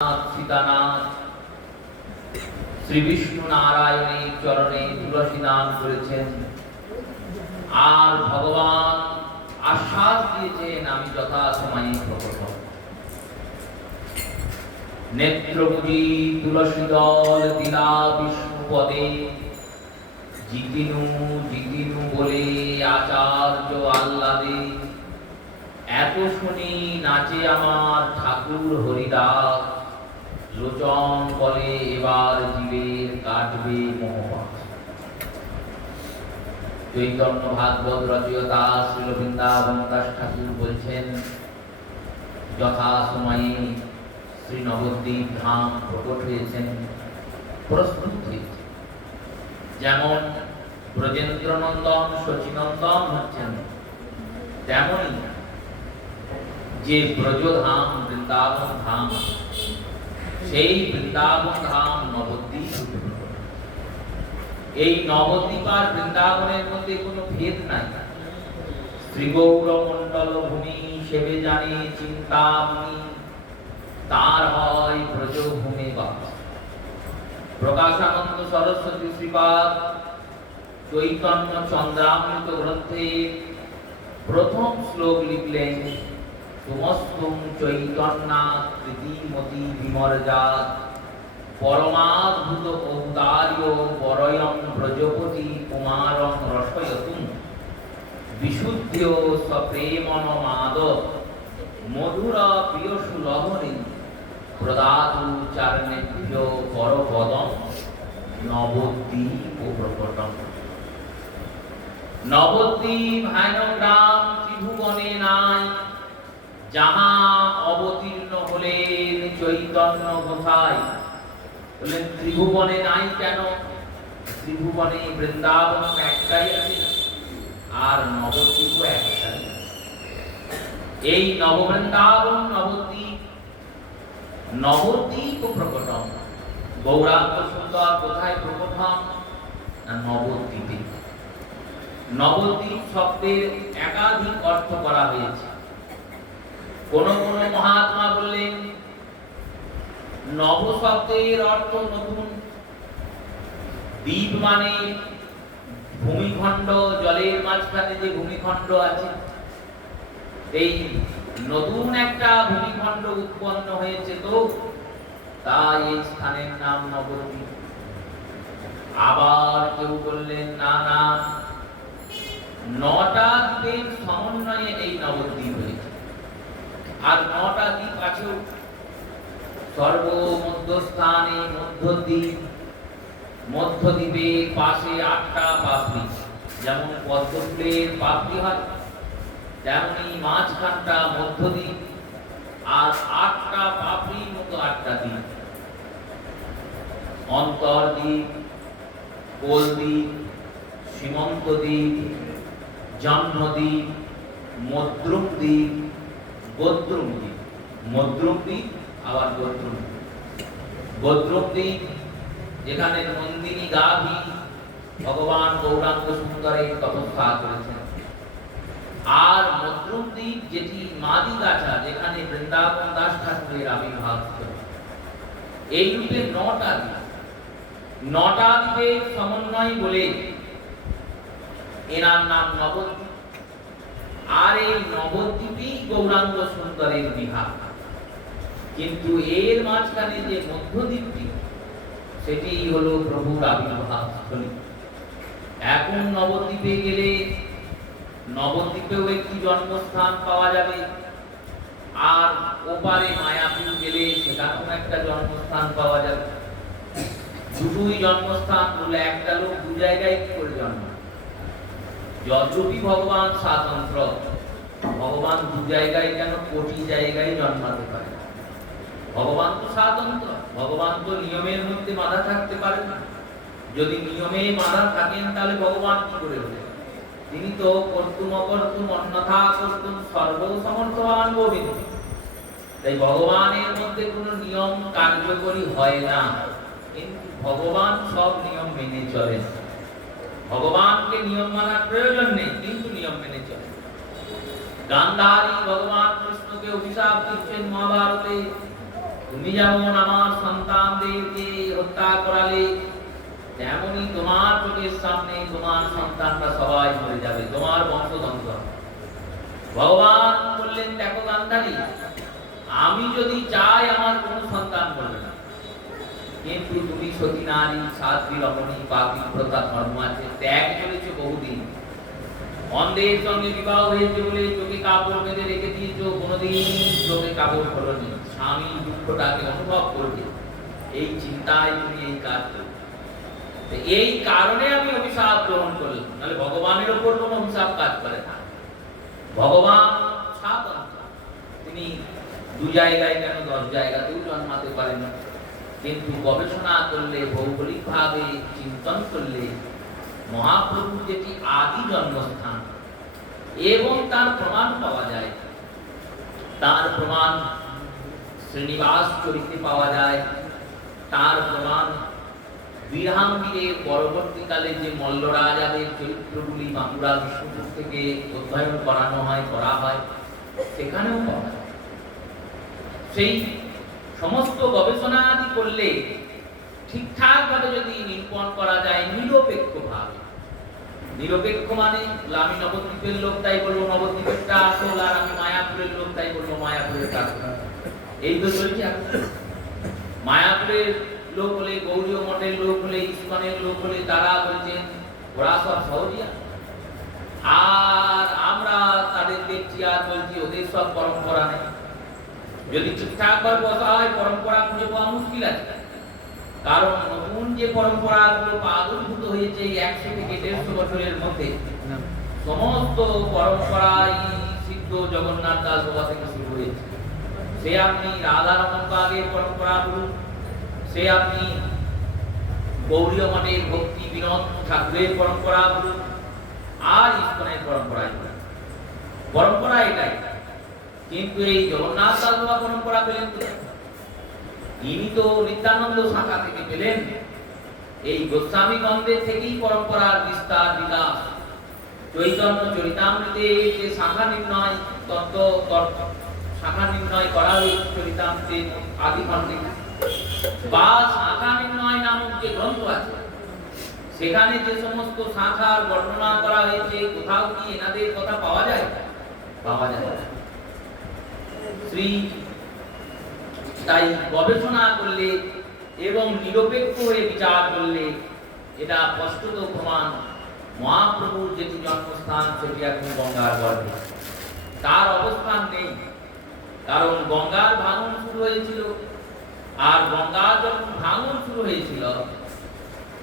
সীতানাথ শ্রী বিষ্ণু নারায়ণের চরণে তুলসী দান করেছেন আর ভগবান আশ্বাস দিয়েছেন আমি যথাসময়ে প্রকট হব। নেত্রপুজি তুলসী দল দিলা বিষ্ণু পদে জিতিনু জিতিনু বলে আচার্য আহ্লাদে এত শুনি নাচে আমার ঠাকুর হরিদাস লোচন বলে এবার জীবের কাটবে মোহপাশ। চৈতন্য ভাগবত রচয়িতা শ্রীল বৃন্দাবন দাস ঠাকুর বলছেন যথা সময়ে শ্রী নবদ্বীপ ধাম প্রকট হয়েছেন, প্রস্তুত হয়েছে। যেমন ব্রজেন্দ্র নন্দন শচীনন্দন হচ্ছেন, তেমনই যে ব্রজধাম বৃন্দাবন ধাম, সেই বৃন্দাবন ধাম নবদ্বীপ। এই নবদ্বীপ আর বৃন্দাবনের মধ্যে কোনো ভেদ নাই। শ্রীগৌর মণ্ডল ভূমি সেবে জানে চিন্তামণি, তার হয় ব্রজভূমি বাস। প্রকাশানন্দ সরস্বতী শ্রীপাদ চৈতন্য চন্দ্রামৃত গ্রন্থে প্রথম শ্লোক লিখলেন তুমস্তুম চৈতন্যা কৃতিমতি বিমর্যাত পরমাদ্ভুত ঔদার্য বরয়ং ব্রজপতি কুমারং রসয়তুম বিশুদ্ধ সপ্রেমনমাদ মধুর প্রিয়সু লহরী প্রদাতু চারণেভ্য পরপদম নবদ্বীপ প্রকটম। নবদ্বীপ হায়গ্রাম ত্রিভুবনে নাই, যাহা অবতীর্ণ হলেন চৈতন্য গোসাই। বললেন ত্রিভুবনে নাই কেন? ত্রিভুবনে বৃন্দাবন একটাই আছে আর নবদ্বীপ একটাই। এই নববৃন্দাবন নবদ্বীপ, নবদ্বীপ প্রকটম। গৌরাঙ্গ সুন্দর কোথায় প্রকট হন? না নবদ্বীপে। নবদ্বীপ শব্দের একাধিক অর্থ করা হয়েছে। কোন কোন মহাত্মা বললেন নব শব্দের অর্থ নতুন। দ্বীপ মানে ভূমিখণ্ড, জলের মাঝখানে যে ভূমিখণ্ড আছে, এই নতুন একটা ভূমিখণ্ড উৎপন্ন হয়েছে, তো তাই এই স্থানের নাম নবদ্বীপ। আবার কেউ বললেন না না, 9টা দ্বীপের সমন্বয়ে এই নবদ্বীপ হয়েছে। আর 9টা দ্বীপ আছে, সর্বমধ্যস্থানে মধ্যদ্বীপ, মধ্যদ্বীপের পাশে 8টা পাপড়ি। যেমন পদ্মফুলের পাপড়ি হয়, তেমনি মাঝখানটা মধ্যদ্বীপ, আর 8টা পাপড়ির মতো 8টা দ্বীপ। অন্তর্দ্বীপ, কোলদ্বীপ, সীমন্তদ্বীপ, জহ্নদ্বীপ, মদ্রুমদ্বীপ, গোদ্রুমদ্বীপ। মদ্রুমদ্বীপ আবার গোদ্রুমদ্বীপ। গোদ্রুমদ্বীপ যেখানে নন্দিনী গাভী ভগবান গৌরাঙ্গ সুন্দরের তপস্যা করেছেন। আর মদ্রুমদ্বীপ যেটি মাদিগাছা, যেখানে বৃন্দাবন দাস ঠাকুরের আবির্ভাব ছিল। এই রূপে 9টা দ্বীপ, 9টা দ্বীপের সমন্বয় বলে এনার নাম নবদ্বীপ। আর এই নবদ্বীপই গৌরাঙ্গ সুন্দরের বিহার। কিন্তু এর মাঝখানে যে মধ্যদ্বীপটি, সেটি হলো প্রভুর আবির্ভাব স্থলী। এখন নবদ্বীপে গেলে নবদ্বীপেও একটি জন্মস্থান পাওয়া যাবে, আর ওপারে মায়াপুর গেলে সেখানেও একটা জন্মস্থান পাওয়া যাবে। দুটোই জন্মস্থান বলে একটা লোক দু জায়গায় কি করে জন্ম? যদ্যপি ভগবান স্বাতন্ত্র, ভগবান দু জায়গায় কেন কোটি জায়গায় জন্মাতে পারে? ভগবান তো স্বাতন্ত্র, ভগবান তো নিয়মের মধ্যে বাধা থাকতে পারে না। যদি নিয়মে বাধা থাকেন তাহলে ভগবান কি করে হলেন? তিনি তো কর্তুম অকর্তুম অন্যথা কর্তুম সর্বসমর্থবান গোবিন্দ। তাই ভগবানের মধ্যে কোনো নিয়ম কার্যকরী হয় না, কিন্তু ভগবান সব নিয়ম মেনে চলেন। ভগবানকে নিয়ম মানার প্রয়োজন নেই, কিন্তু নিয়ম মেনে চলে। গান্ধারী ভগবান কৃষ্ণকে অভিশাপ দিচ্ছেন মহাভারতে, তুমি যেমন আমার সন্তানদেরকে হত্যা করালে, তেমনি তোমার চোখের সামনে তোমার সন্তানরা সবাই মরে যাবে, তোমার বংশধ্বংস হবে। ভগবান বললেন, দেখো গান্ধারী, আমি যদি চাই আমার কোনো সন্তান বলবে না, কিন্তু তুমি সতী নারী, সাধ্বী রমণী, পাতিব্রতা ধর্ম আছে, ত্যাগ করেছো বহুদিন, অন্ধের সঙ্গে বিবাহ হয়েছে বলে চোখে কাপড় বেঁধে রেখে দিয়েছো, কোনোদিন চোখে কাপড় খোলনি, স্বামী দুঃখটাকে অনুভব করবে, এই চিন্তায় তুমি এই কাজ করবে। এই কারণে আমি অভিশাপ গ্রহণ করলাম, নাহলে ভগবানের উপর কোনো অভিশাপ কাজ করে না। ভগবান স্বাতন্ত্র, তিনি 2 জায়গায় কেন 10 জায়গাতেও জন্মাতে পারেন না, কিন্তু গবেষণা করলে, ভৌগোলিক ভাবে চিন্তন করলে মহাপ্রভুর যেটি আদি জন্মস্থান এবং তার প্রমাণ পাওয়া যায়, তার প্রমাণ শ্রীনিবাস চরিত্রে পাওয়া যায়, তার প্রমাণ বীরাঙ্গীরের পরবর্তীকালে যে মল্ল রাজাদের চরিত্রগুলি বাঁকুড়া বিষ্ণুপুর থেকে অধ্যয়ন করা হয় সেখানেও পাওয়া যায়। সেই সমস্ত গবেষণা আদি করলে ঠিকঠাক ভাবে যদি নিরূপণ করা যায় নিরপেক্ষ ভাবে, নিরপেক্ষ মানে আমি নবদ্বীপের লোক তাই বলবো নবদ্বীপেরটা আসল, আর আমি মায়াপুরের লোক তাই বলবো মায়াপুরেরটা আসল, এই তো চলছে। মায়াপুরের লোক হলে, গৌরীয় মঠের লোক হলে, ইস্কনের লোক হলে তারা বলছেন ওরা সব সহজিয়া, আর আমরা তাদের দেখছি আর বলছি ওদের সব পরম্পরা নেই। যদি ঠিকঠাক ভাবে বসা হয় পরম্পরা খুঁজে পাওয়া মুশকিল আছে, কারণ নতুন যে পরম্পরাগুলো আবির্ভূত হয়েছে 100 থেকে 150 বছরের মধ্যে, সমস্ত পরম্পরাই সিদ্ধ জগন্নাথ দাস বাবা থেকে শুরু হয়েছে। সে আপনি রাধারমণ বাগের পরম্পরা বলুন, সে আপনি গৌরীয় মঠের ভক্তি বিনোদ ঠাকুরের পরম্পরা বলুন, আর ইস্কনের পরম্পরাই বলুন, পরম্পরা এটাই। কিন্তু এই জগন্নাথ দাস বাবা পরম্পরা পেলেন কোথায়? ইনি তো নিত্যানন্দ শাখা থেকে পেলেন, এই গোস্বামী গন্ধের থেকেই পরম্পরার বিস্তার বিকাশ। চৈতন্য চরিতামৃতে যে শাখা নির্ণয় তত্ত্ব শাখা নির্ণয় করা হয়েছে চরিতামৃতে আদি খণ্ডে, বা শাখা নির্ণয় নামক যে গ্রন্থ আছে সেখানে যে সমস্ত শাখার বর্ণনা করা হয়েছে, কোথাও কি এনাদের কথা পাওয়া যায়? পাওয়া যায়। শ্রী তাই গবেষণা করলে এবং নিরপেক্ষ হয়ে বিচার করলে এটা স্পষ্টত প্রমাণ মহাপ্রভুর যেটি জন্মস্থান সেটি এখন গঙ্গার গর্ভে, তার অবস্থান নেই। কারণ গঙ্গার ভাঙন শুরু হয়েছিল, আর গঙ্গার যখন ভাঙন শুরু হয়েছিল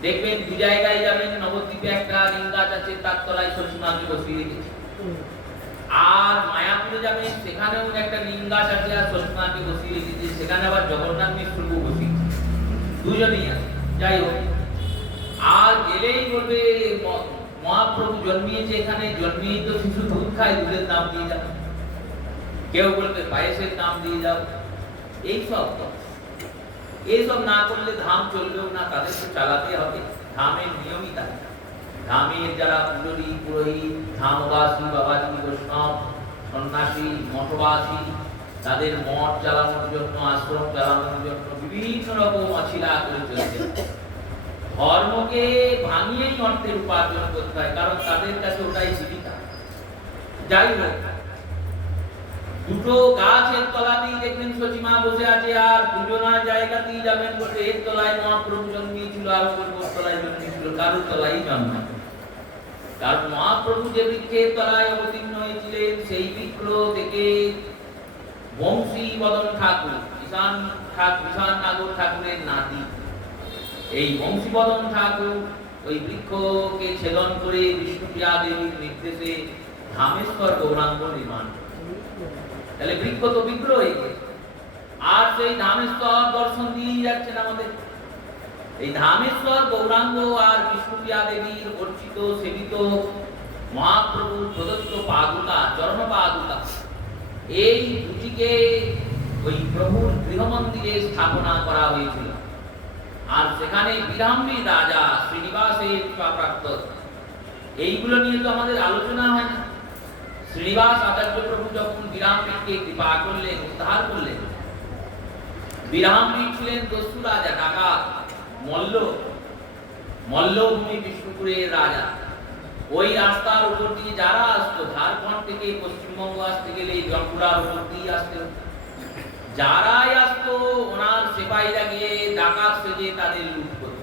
দেখবেন 2 জায়গায় যাবেন, নবদ্বীপে একটা নিম গাছ আছে, তার তলায় সরস্বতী বসিয়ে রেখেছে, আর মায়াপুরে যাবেন সেখানেও একটা নিম গাছ আছে আর সরস্বতী বসিয়ে রেখেছে, সেখানে আবার জগন্নাথ মিশ্র বসিয়েছে, দুজনেই আছে। যাই হোক, আর গেলেই বলবে মহাপ্রভু জন্মিয়েছে এখানে, জন্মিয়ে তো শিশু দুধ খায়, দুধের দাম দিয়ে যাও, কেউ বলবে পায়েসের দাম দিয়ে যাও। এইসব না করলে ধাম চলবেও না, তাদের তো চালাতে হবে। ধামের নিয়মই তাই, ধামের যারা পুরোহিত ধামবাসী, বাবাজি, বৈষ্ণব, সন্ন্যাসী, মঠবাসী, তাদের মঠ চালানোর জন্য, আশ্রম চালানোর জন্য বিভিন্ন রকম অছিলা করে চলছে। ধর্মকে ভাঙিয়েই অর্থের উপার্জন করতে হয়, কারণ তাদের কাছে ওটাই জীবিকা। যাই হোক, 2 গাছের তলাতেই দেখবেন সচিমা বসে আছে, আর 2জনের জায়গাতেই যাবেন বসে, এর তলায় মহাপ্রভু জন্মিয়েছিল, আর ওর তলায় জন্মিয়েছিল, কারোর তলায় জন্মায়। কারণ মহাপ্রভু যে বৃক্ষের তলায় অবতীর্ণ হয়েছিলেন সেই বৃক্ষ থেকে বংশী বদন ঠাকুর, ঈশান নাগর ঠাকুরের নাতি, এই বংশী বদন ঠাকুর ওই বৃক্ষকে ছেদন করে বিষ্ণুপ্রিয়া দেবীর নির্দেশে ধামেশ্বর গৌরাঙ্গ নির্মাণ। তাহলে বৃক্ষ তো বিগ্রহ হয়ে গেছে, আর সেই ধামেশ্বর দর্শন দিয়ে যাচ্ছেন আমাদের। এই ধামেশ্বর গৌরাঙ্গ আর বিষ্ণুপ্রিয়া দেবীর অর্চিত সেবিত মহাপ্রভুর প্রদত্ত পাদুকা, চরণ পাদুকা, এই দুটিকে ওই প্রভুর গৃহমন্দিরে স্থাপনা করা হয়েছিল। আর সেখানে বিরাম্বী রাজা শ্রীনিবাসের প্রাপ্ত, এইগুলো নিয়ে তো আমাদের আলোচনা হয় না। শ্রীনিবাস আচার্য প্রভু যখন বিরাম্বীকে কৃপা করলেন, উদ্ধার করলেন, বিরামী ছিলেন দস্যু রাজা, ডাকাত, মল্লভূমি বিষ্ণুপুরের রাজা। ওই রাস্তার উপর দিয়ে যারা আসতো, ঝাড়খণ্ড থেকে পশ্চিমবঙ্গ আসতে গেলে জলপুরার উপর দিয়ে আসতে, যারাই আসতো ওনার সিপাহীরা গিয়ে ডাকাত সেজে তাদের লুট করত।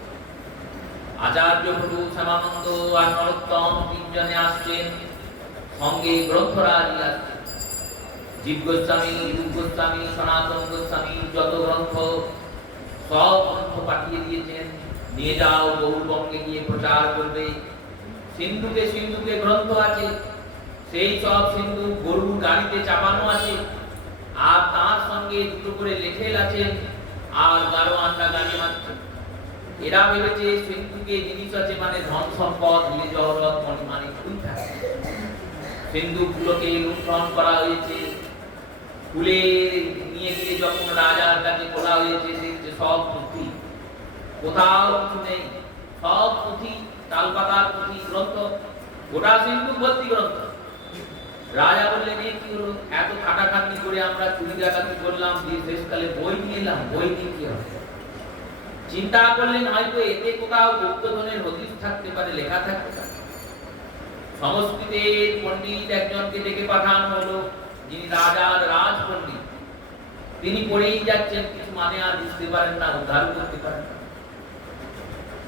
আচার্য প্রভু শ্যামানন্দ আর নরোত্তম তিনজনে আসছেন, সঙ্গে গ্রন্থরাজি আসছেন। জীব গোস্বামী, রূপ গোস্বামী, সনাতন গোস্বামী যত গ্রন্থ সব গ্রন্থ পাঠিয়ে দিয়েছেন, নিয়ে যাও গৌরবঙ্গে গিয়ে প্রচার করবে। সিন্ধুকে সিন্ধুকে গ্রন্থ আছে, সেই সব সিন্ধু গরুর গাড়িতে চাপানো আছে, আর তার সঙ্গে দুটো করে লেঠেল আছে, আর 12 আন্ডা গাড়ি মারছে। এরা ভেবেছে সিন্ধুকে জিনিস আছে মানে ধন সম্পদ, মিলে জহরত, মণিমাণি খুঁজ থাকে। সিন্ধুগুলোকে লুণ্ঠন করা হয়েছে, খুলে নিয়ে গিয়ে যখন রাজার কাছে বলা হয়েছে যে সব পুঁথি, কোথাও কিছু নেই, সব পুঁথি, তালপাতার পুঁথি, গ্রন্থ, গোটা সিন্ধু ভর্তি গ্রন্থ। রাজা বললেন এ কি হলো, এত খাটাখাটনি করে আমরা চুরি ডাকাতি করলাম, দিয়ে শেষকালে বই নিয়ে এলাম, বই নিয়ে কি হবে? চিন্তা করলেন হয়তো এতে কোথাও গুপ্তধনের হদিস থাকতে পারে, লেখা থাকতে পারে। সংস্কৃতের পণ্ডিত একজনকে ডেকে পাঠানো হলো, যিনি রাজার রাজ পণ্ডিত। তিনি পড়েই যাচ্ছেন, কিছু মানে আর বুঝতে পারেন না, উদ্ধার করতে পারেন না।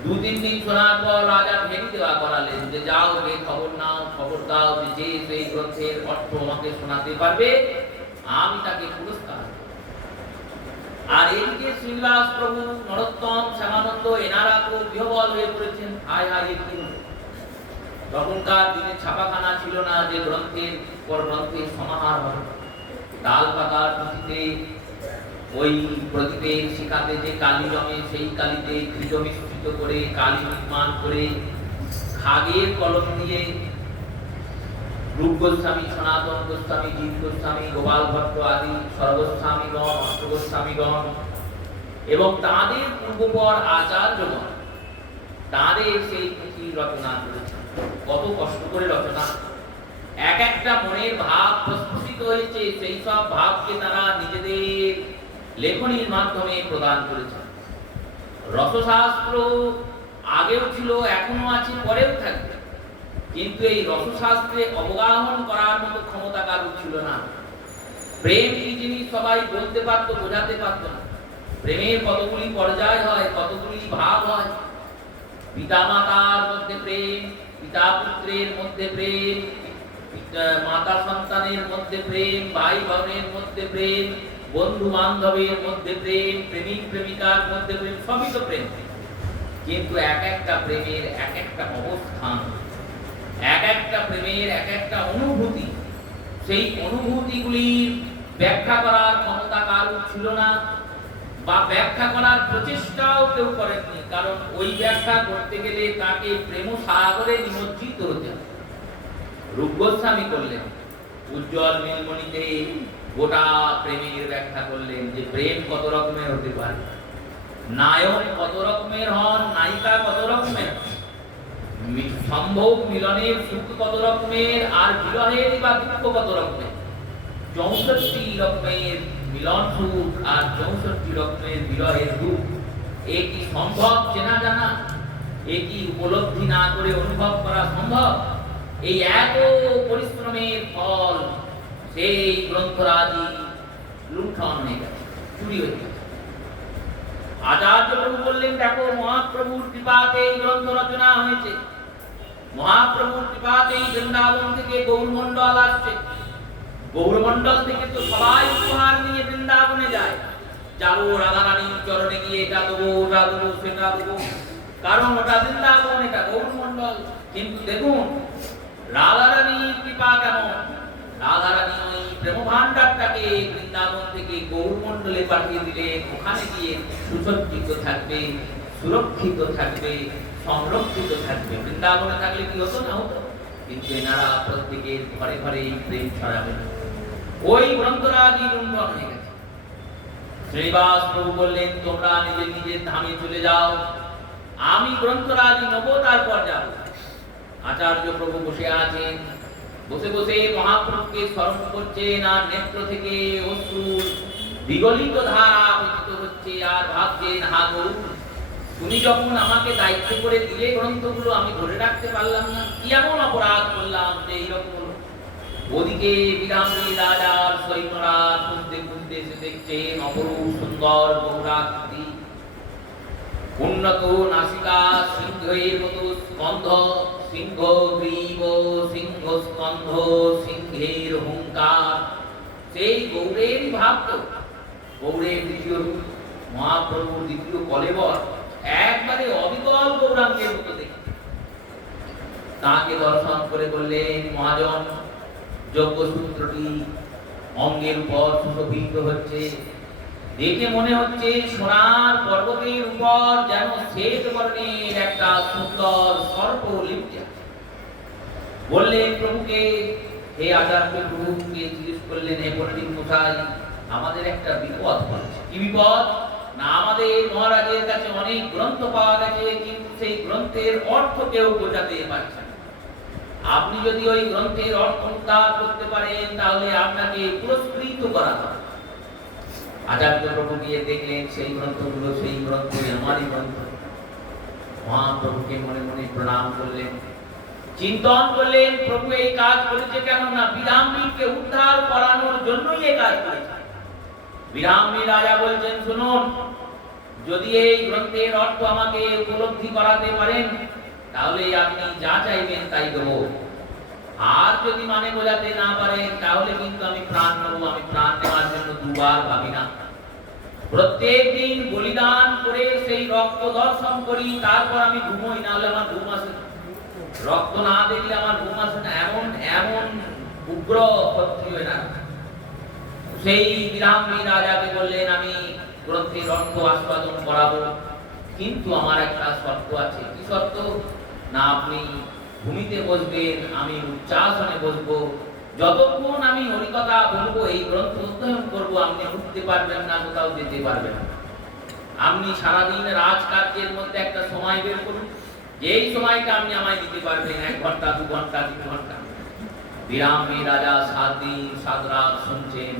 2-3 দিন শোনার পর রাজা ভেঙে দেওয়া করালেন যে যাও গে খবর নাও, খবর দাও যে সেই গ্রন্থের অর্থ আমাকে শোনাতে পারবে আমি তাকে পুরস্কার। আর এইদিকে শ্রীনিবাস প্রভু, নরোত্তম, শ্যামানন্দ এনারা তো বিহ্বল হয়ে পড়েছেন, হায় হায় এ কি হলো। তখনকার দিনে ছাপাখানা ছিল না যে গ্রন্থের পর গ্রন্থের সমাহার হবে। ডাল পাতার পুঁথিতে ওই প্রদীপের শিখাতে যে কালি জমে, সেই কালিতে ঘৃত মিশ্রিত করে কালি নির্মাণ করে খাগের কলম দিয়ে রূপ গোস্বামী, সনাতন গোস্বামী, জীব গোস্বামী, গোপাল ভট্ট আদি সর্বস্বামীগণ, অষ্টগোস্বামীগণ এবং তাদের পূর্বপর আচার্যগণ তাদের সেই পুঁথি রচনা করেছেন। কত কষ্ট করে রচনা, এক একটা মনের ভাব প্রস্ফুটিত হয়েছে, সেই সব ভাবকে তারা নিজেদের লেখনীর মাধ্যমে প্রদান করেছেন। রসশাস্ত্র আগেও ছিল, এখনো আছে, পরেও থাকবে, কিন্তু এই রসশাস্ত্রে অবগাহন করার মতো ক্ষমতা কারো ছিল না। প্রেম কি জিনিস সবাই বলতে পারতো, বোঝাতে পারতো না। প্রেমের কতগুলি পর্যায় হয়, কতগুলি ভাব হয়। পিতা মাতার মধ্যে প্রেম, পিতা পুত্রের মধ্যে প্রেম, মাতা সন্তানের মধ্যে প্রেম, ভাই বোনের মধ্যে প্রেম, বন্ধু বান্ধবের মধ্যে প্রেম, প্রেমিক প্রেমিকার মধ্যে প্রেম, সবই তো প্রেম। কিন্তু এক একটা প্রেমের এক একটা অবস্থান, এক একটা প্রেমের এক একটা অনুভূতি, সেই অনুভূতিগুলির ব্যাখ্যা করার ক্ষমতা কারো ছিল না, বা ব্যাখ্যা করার প্রচেষ্টাও কেউ করেননি। কারণ ওই ব্যাখ্যা করতে গেলে তাকে প্রেম সাগরে নিমজ্জিত হতে হবে। রূপ গোস্বামী করলেন, উজ্জ্বল নীলমণিতে গোটা প্রেমের ব্যাখ্যা করলেন যে প্রেম কত রকমের হতে পারে, নায়ক কত রকমের হন, নায়িকা কত রকমের, সম্ভব মিলনের সুখ কত রকমের, আর বিরহের বা দুঃখ কত রকমের। 64 রকমের মিলন সুখ আর 64 রকমের বিরহের দুঃখ, এ কি সম্ভব চেনা জানা? এ কি উপলব্ধি না করে অনুভব করা সম্ভব? এই এত পরিশ্রমের ফল সেই গ্রন্থরাজি লুণ্ঠন হয়ে গেছে, চুরি হয়ে গেছে। আচার্য প্রভু বললেন দেখো মহাপ্রভুর কৃপাতে এই গ্রন্থ রচনা হয়েছে, মহাপ্রভুর কৃপাতে বৃন্দাবন থেকে গৌরমণ্ডল আসছে। গৌরমণ্ডল থেকে তো সবাই উপহার নিয়ে বৃন্দাবনে যায়, যাবো রাধারানীর চরণে গিয়ে এটা দেবো, ওটা দেবো, সেটা দেবো, কারণ ওটা বৃন্দাবন, এটা গৌরমণ্ডল। কিন্তু দেখুন রাধারানীর কৃপা কেমন, রাধারানী ওই প্রেম ভান্ডারটাকে বৃন্দাবন থেকে গৌরমণ্ডলে পাঠিয়ে দিলে ওখানে গিয়ে সুসজ্জিত থাকবে, সুরক্ষিত থাকবে, সংরক্ষিত থাকবে। বৃন্দাবনে থাকলে কি হতো না হতো, কিন্তু এনারা প্রত্যেকের ঘরে ঘরে প্রেম ছড়াবে না। ওই গ্রন্থরাজি লুণ্ঠন হয়ে গেছে। শ্রীনিবাস প্রভু বললেন তোমরা নিজের নিজের ধামে চলে যাও, আমি গ্রন্থরাজি নেবো, তারপর যাব। আচার্য প্রভু বসে আছেন, বসে বসে মহাপ্রভুকে স্মরণ করছেন, আর নেত্র থেকে অশ্রুর বিগলিত ধারা পতিত হচ্ছে। হচ্ছে আর ভাবছেন, হা গৌর, তুমি যখন আমাকে দায়িত্ব করে দিলে গ্রন্থগুলো, আমি ধরে রাখতে পারলাম না, কি এমন অপরাধ করলাম যে এইরকম হলো? ওদিকে বিরামী রাজার সৈন্যরা খুঁজতে খুঁজতে এসে দেখছেন অপরূপ সুন্দর গৌরাকৃতি, উন্নত নাসিকা, সিংহের মতো স্কন্ধ, সিংহ গ্রীব, সিংহ স্কন্ধ, সিংহের হুঙ্কার, সেই গৌরেরই ভাব। গৌরের দ্বিতীয় রূপ, মহাপ্রভুর দ্বিতীয় কলেবর, একবারে অবিকল গৌরাঙ্গের মতো দেখতে। তাকে দর্শন করে বললেন, মহাজন, যজ্ঞসূত্রটি অঙ্গের উপর সুশোভিত হচ্ছে, দেখে মনে হচ্ছে সোনার পর্বতের উপর যেন শ্বেত বর্ণের একটা সুন্দর সর্প লিপ্ত আছে। বললেন প্রভুকে, হে আচার্য, প্রভুকে জিজ্ঞেস করলেন, হে পণ্ডিত মশাই, আমাদের একটা বিপদ হচ্ছে। কি বিপদ? না, আমাদের মহারাজের কাছে অনেক গ্রন্থ পাওয়া গেছে, কিন্তু সেই গ্রন্থের অর্থ কেউ বোঝাতে পারছে না। আপনি যদি ওই গ্রন্থের অর্থ উদ্ধার করতে পারেন, তাহলে আপনাকে পুরস্কৃত করা হবে। আচার্য প্রভু গিয়ে দেখলেন সেই গ্রন্থগুলো সেই গ্রন্থই আমারই গ্রন্থ। মহাপ্রভুকে মনে মনে প্রণাম করলেন, চিন্তন করলেন, প্রভু এই কাজ করেছে কেন? না, বিরামীকে উদ্ধার করানোর জন্যই এই কাজ করেছে। বিরামী রাজা বলছেন, শুনুন, যদি এই গ্রন্থের অর্থ আমাকে উপলব্ধি করাতে পারেন, তাহলে আপনি যা চাইবেন তাই দেব। আর যদি মানে বোঝাতে না পারেন, তাহলে কিন্তু আমি প্রাণ নেব। আমি প্রাণ নেওয়ার জন্য দুবার ভাবি না। প্রত্যেক দিন বলিদান করে সেই রক্ত দর্শন করি, তারপর আমি ঘুমোই, না হলে আমার ঘুম আসে না। রক্ত না দেখলে আমার ঘুম আসে না, এমন এমন উগ্র ক্ষত্রিয় না। সেই বিরামী রাজাকে বললেন, আমি গ্রন্থের অর্থ আস্বাদন করাবো, কিন্তু আমার একটা শর্ত আছে। কি শর্ত? না, আপনি ভূমিতে বসবেন, আমি উচ্চাসনে বসবো। যতক্ষণ আমি হরিকথা বলবো, এই গ্রন্থ অধ্যয়ন করবো, আপনি উঠতে পারবেন না, কোথাও যেতে পারবেন না। আপনি সারাদিন রাজকার্যের মধ্যে একটা সময় বের করুন, যেই সময়টা আপনি আমায় দিতে পারবেন, 1 ঘন্টা, 2 ঘন্টা, 3 ঘন্টা। বিরামী রাজা 7 দিন 7 রাত শুনছেন।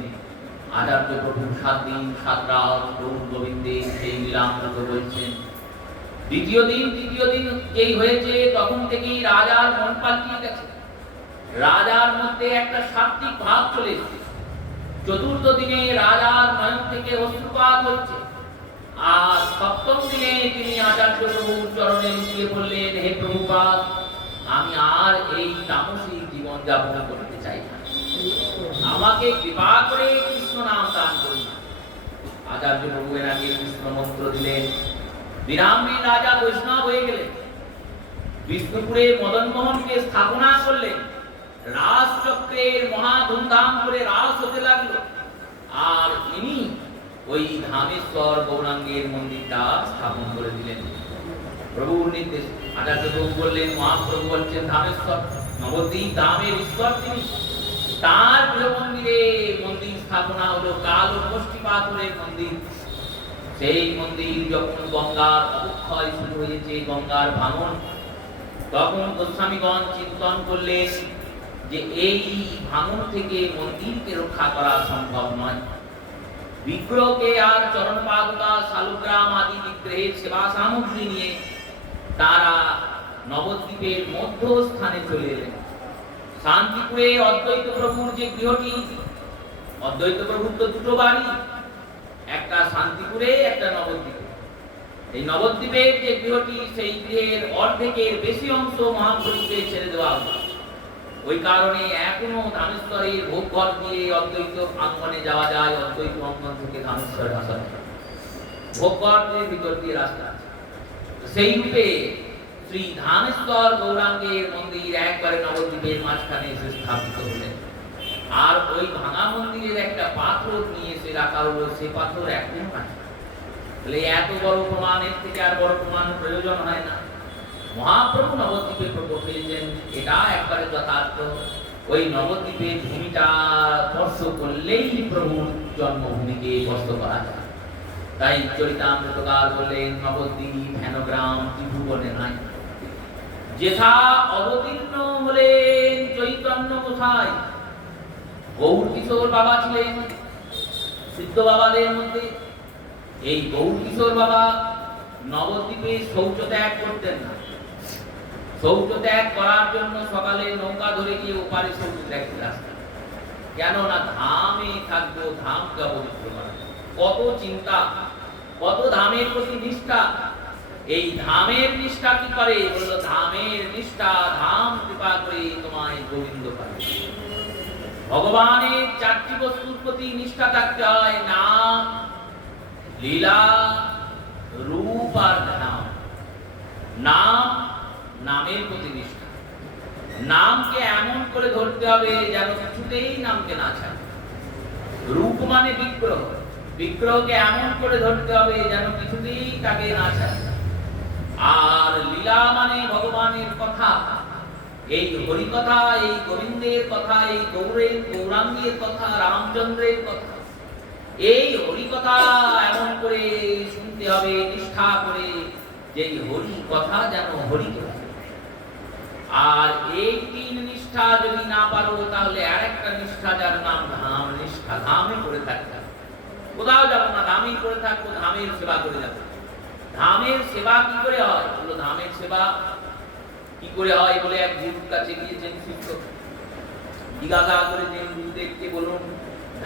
আচার্য প্রভু 7 দিন 7 রাত গৌর গোবিন্দে সেই লীলামৃত বলছেন। তৃতীয় দিন যেই হয়েছে, তখন থেকেই রাজার মন পাল্টিয়ে গেছে। রাজার মধ্যে একটা সাত্বিক ভাব চলে এসেছে। চতুর্থ দিনে রাজার নয়ন থেকে অশ্রুপাত হচ্ছে। আর সপ্তম দিনে তিনি আচার্য প্রভুর চরণে লুটিয়ে বললেন, হে প্রভুপাদ, আমি আর এই তামসিক জীবন যাপন করতে চাই না, আমাকে কৃপা করে কৃষ্ণ নাম দান করুন। আচার্য প্রভু এনাকে কৃষ্ণ মন্ত্র দিলেন। বিরামী রাজা বৈষ্ণব হয়ে গেলেন। বিষ্ণুপুরে মদন মোহনকে স্থাপনা করলেন। রাজচক্রের মহা ধুমধাম করে রাস হতে লাগলো। আর ইনি ওই ধামেশ্বর গৌরাঙ্গের মন্দিরটা স্থাপন করে দিলেন প্রভুর নির্দেশ। আচার্য প্রভু বললেন, মহাপ্রভু বলছেন, ধামেশ্বর নবদ্বীপ ধামের ঈশ্বর তিনি। তার গৃহ মন্দিরে মন্দির স্থাপনা হলো কাল ও কষ্টি পাথরের মন্দির। সেই মন্দির যখন গঙ্গার অবক্ষয় শুরু হয়েছে, গঙ্গার ভাঙন, তখন গোস্বামীগণ চিন্তন করলেন যে এই ভাঙন থেকে মন্দিরকে রক্ষা করা সম্ভব নয়। বিগ্রহকে আর চরণ পাদুকা, শালগ্রাম আদি বিগ্রহের সেবা সামগ্রী নিয়ে তারা নবদ্বীপের মধ্যস্থানে চলে এলেন। শান্তিপুরে অদ্বৈত প্রভুর যে গৃহটি, অদ্বৈত প্রভুর তো দুটো বাড়ি, একটা শান্তিপুরে, একটা নবদ্বীপে। এই নবদ্বীপের যে গৃহটি, সেই গৃহের অর্ধেকের বেশি অংশ মহাপ্রভুকে ছেড়ে দেওয়া হলো। ওই কারণে এখনো ধামেশ্বরের ভোগঘর দিয়ে অদ্বৈত প্রাঙ্গণে যাওয়া যায়। অদ্বৈত প্রাঙ্গণ থেকে ধামেশ্বরে আসা যায়, ভোগঘরের ভিতর দিয়ে রাস্তা আছে। সেই রূপে শ্রী ধামেশ্বর গৌরাঙ্গের মন্দির একবারে নবদ্বীপের মাঝখানে এসে স্থাপিত হলেন। আর ওই ভাঙা মন্দিরের একটা পাথর নিয়ে এসে রাখা হলো, সে পাথর এখনো আছে। তাহলে এত বড় প্রমাণের থেকে আর বড় প্রমাণ প্রয়োজন হয় না। মহাপ্রভু নবদ্বীপে প্রকট হয়েছেন, এটা একবারে যথার্থ। ওই নবদ্বীপের ভূমিটা স্পর্শ করলেই প্রভুর জন্মভূমিকে স্পর্শ করা যায়। তাই চরিতামৃতকার বললেন, নবদ্বীপ হেনগ্রাম ত্রিভুবনে নাই। যেথা অবতীর্ণ হলেন চৈতন্য গোসাই। গৌর কিশোর বাবা ছিলেন সিদ্ধ বাবাদের মধ্যে। এই গৌরকিশোর বাবা নবদ্বীপে শৌচ ত্যাগ করতেন না। শৌচ ত্যাগ করার জন্য সকালে নৌকা ধরে গিয়ে ওপারে শৌচ ত্যাগ করে আসতেন। কেন না ধামে থাকবো, ধামকে অপবিত্র করা। কত চিন্তা, কত ধামের প্রতি নিষ্ঠা। এই ধামের নিষ্ঠা কি করে? বললো ধামের নিষ্ঠা, ধাম কৃপা করে তোমায় গোবিন্দ পাবে। ভগবানের চারটি বস্তুর প্রতি নিষ্ঠা থাকতে হয়, নাম, লীলা, রূপ আর নাম। নাম, নামের প্রতি নিষ্ঠা। নামকে এমন করে ধরতে হবে যেন কিছুতেই নামকে না ছাড়ে। রূপ মানে বিগ্রহ, বিগ্রহকে এমন করে ধরতে হবে যেন কিছুতেই তাকে না ছাড়ে। আর লীলা মানে ভগবানের কথা, এই হরি কথা, এই গোবিন্দের কথা, এই গৌরাঙ্গের কথা, রামচন্দ্রের কথা। এই হরি কথা এমন করে শুনতে হবে নিষ্ঠা করে যে হরি কথা যেন হরি কথা। আর এই তিন নিষ্ঠা যদি না পারো তাহলে আরেকটা নিষ্ঠা যার নাম ধাম নিষ্ঠা, ধামে করে থাকতে। কোথাও যাবো না, ধামেই করে থাকবো, ধামের সেবা করে যাবো। ধামের সেবা কি করে হয়? বললো ধামের সেবা কি করে হয় বলে এক গুরুর কাছে গিয়েছেন শিক্ষক, জিজ্ঞাসা করেছেন গুরুদেবকে বলুন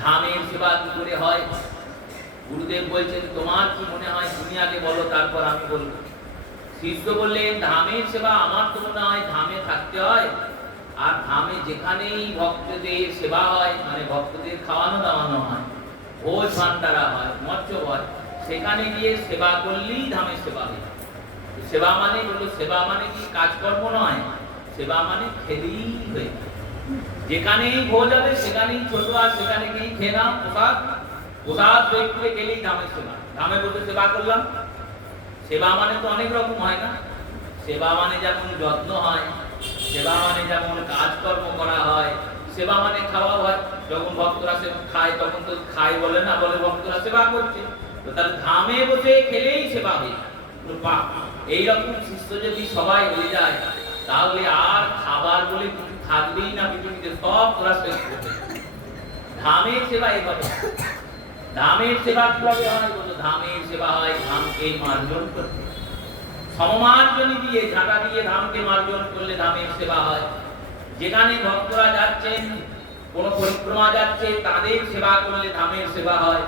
ধামের সেবা কি করে হয়। গুরুদেব বলছেন তোমার কি মনে হয় তুমি আগে বলো, তারপর আমি বলবো। শিষ্য বললেন ধামের সেবা আমার তো মনে হয় ধামে থাকতে হয়। আর ধামে যেখানেই ভক্তদের সেবা হয়, মানে ভক্তদের খাওয়ানো দাওয়ানো হয়, ভোজ ভান্ডারা হয়, মৎস্য হয়, সেখানে গিয়ে সেবা করলেই ধামের সেবা হয়। সেবা মানে বললো সেবা মানে কি কাজকর্ম নয়, সেবা মানে খেলেই হয়ে। যেখানেই ভোজ হবে সেখানেই ছোট আর সেখানে গিয়ে খেয়ে নাও প্রসাদ, প্রসাদ বের করে গেলেই ধামের সেবা। ধামে বলতে সেবা করলাম। সেবা মানে তো অনেক রকম হয় না। সেবা মানে যেমন যত্ন হয়, সেবা মানে যেমন কাজকর্ম করা হয়, সেবা মানে খাওয়া হয়। যখন ভক্তরা সে খায় তখন তো খায় বলে না, বলে ভক্তরা সেবা করছে। তো তাহলে ধামে বসে খেলেই সেবা হয়ে যায়। এইরকম শিষ্য যদি সবাই হয়ে যায় তাহলে আর খাবার বলে কিছু থাকবেই না পৃথিবীতে, সব তোরা শেষ করবে। ধামের সেবা এইভাবে। ধামের সেবা কিভাবে হয়? বলতো ধামের সেবা হয় ধামকে মার্জন করতে। সমমার্জনী দিয়ে, ঝাঁটা দিয়ে ধামকে মার্জন করলে ধামের সেবা হয়। যেখানে ভক্তরা যাচ্ছেন, কোন পরিক্রমা যাচ্ছে, তাদের সেবা করলে ধামের সেবা হয়।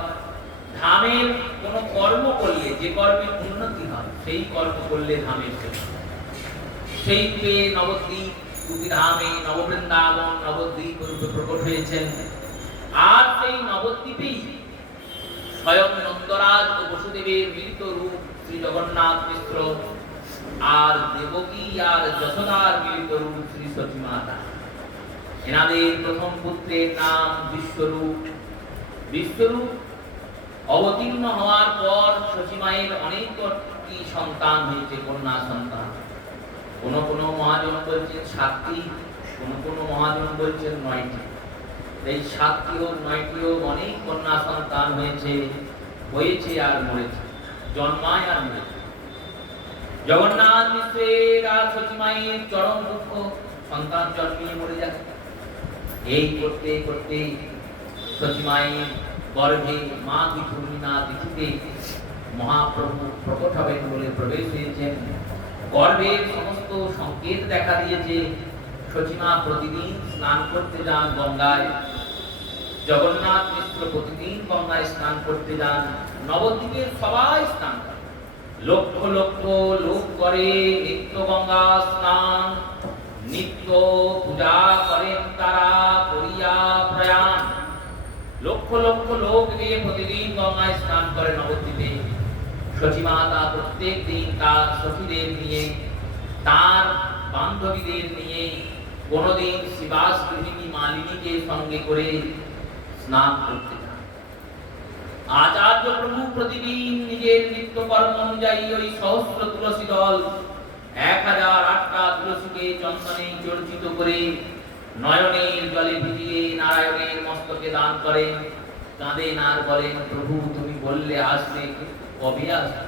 ধামের কোন কর্ম করলে, যে কর্মে উন্নতি হয়, সেই কর্ম করলে ধামের সেবা। সেই রূপে নবদ্বীপ ধামে নববৃন্দাবন নবদ্বীপ রূপে প্রকট হয়েছেন। আর সেই নবদ্বীপেই স্বয়ং নন্দরাজ ও বসুদেবের মিলিত রূপ শ্রী জগন্নাথ মিশ্র, আর দেবকী আর যশোদার মিলিত রূপ শ্রী সতী মাতা। এনাদের প্রথম পুত্রের নাম বিশ্বরূপ। বিশ্বরূপ অবতীর্ণ হওয়ার পর সতী মায়ের অনেকটি সন্তান হয়েছে, কন্যা সন্তান। কোন কোন মহাজন বলছেন 7টি, কোন কোন মহাজন বলছেন 9টি। এই 7টি হোক 9টি হোক অনেক কন্যা সন্তান হয়েছে, হয়েছে আর মরেছে, জন্মায় আর মরেছে। জগন্নাথ মিশ্রের আর সতী মায়ের চরম দুঃখ, সন্তান জন্মিয়ে মরে যাচ্ছে। এই করতে করতে সতী মায়ের গর্ভে মা পূর্ণিমা তিথিতে মহাপ্রভু প্রকট হবেন বলে প্রবেশ হয়েছেন। গর্ভের সমস্ত সংকেত দেখা দিয়েছে। সতীমা প্রতিদিন স্নান করতে যান গঙ্গায়, জগন্নাথ মিশ্র প্রতিদিন গঙ্গায় স্নান করতে যান। নবদ্বীপের সবাই স্নান করে, লক্ষ লক্ষ লোক করে নিত্য গঙ্গা স্নান, নিত্য পূজা করেন তারা করিয়া প্রয়াণ। লক্ষ লক্ষ লোক দিয়ে প্রতিদিন গঙ্গায় স্নান করে নবদ্বীপে। সতী মাতা প্রত্যেক দিন তার সখীদের নিয়ে, তার বান্ধবীদের নিয়ে, কোনদিন শিবাস গৃহিণী মালিনীকে সঙ্গে করে স্নান করতে যান। আচার্য প্রভু প্রতিদিন নিজের নিত্য কর্ম অনুযায়ী ওই সহস্র তুলসী দল 1008টা তুলসীকে চন্দনে চর্চিত করে নয়নের জলে ভিজিয়ে নারায়ণের মস্তকে দান করেন। কাঁদেন আর বলেন, প্রভু তুমি বললে আসবে, কবে আসবে?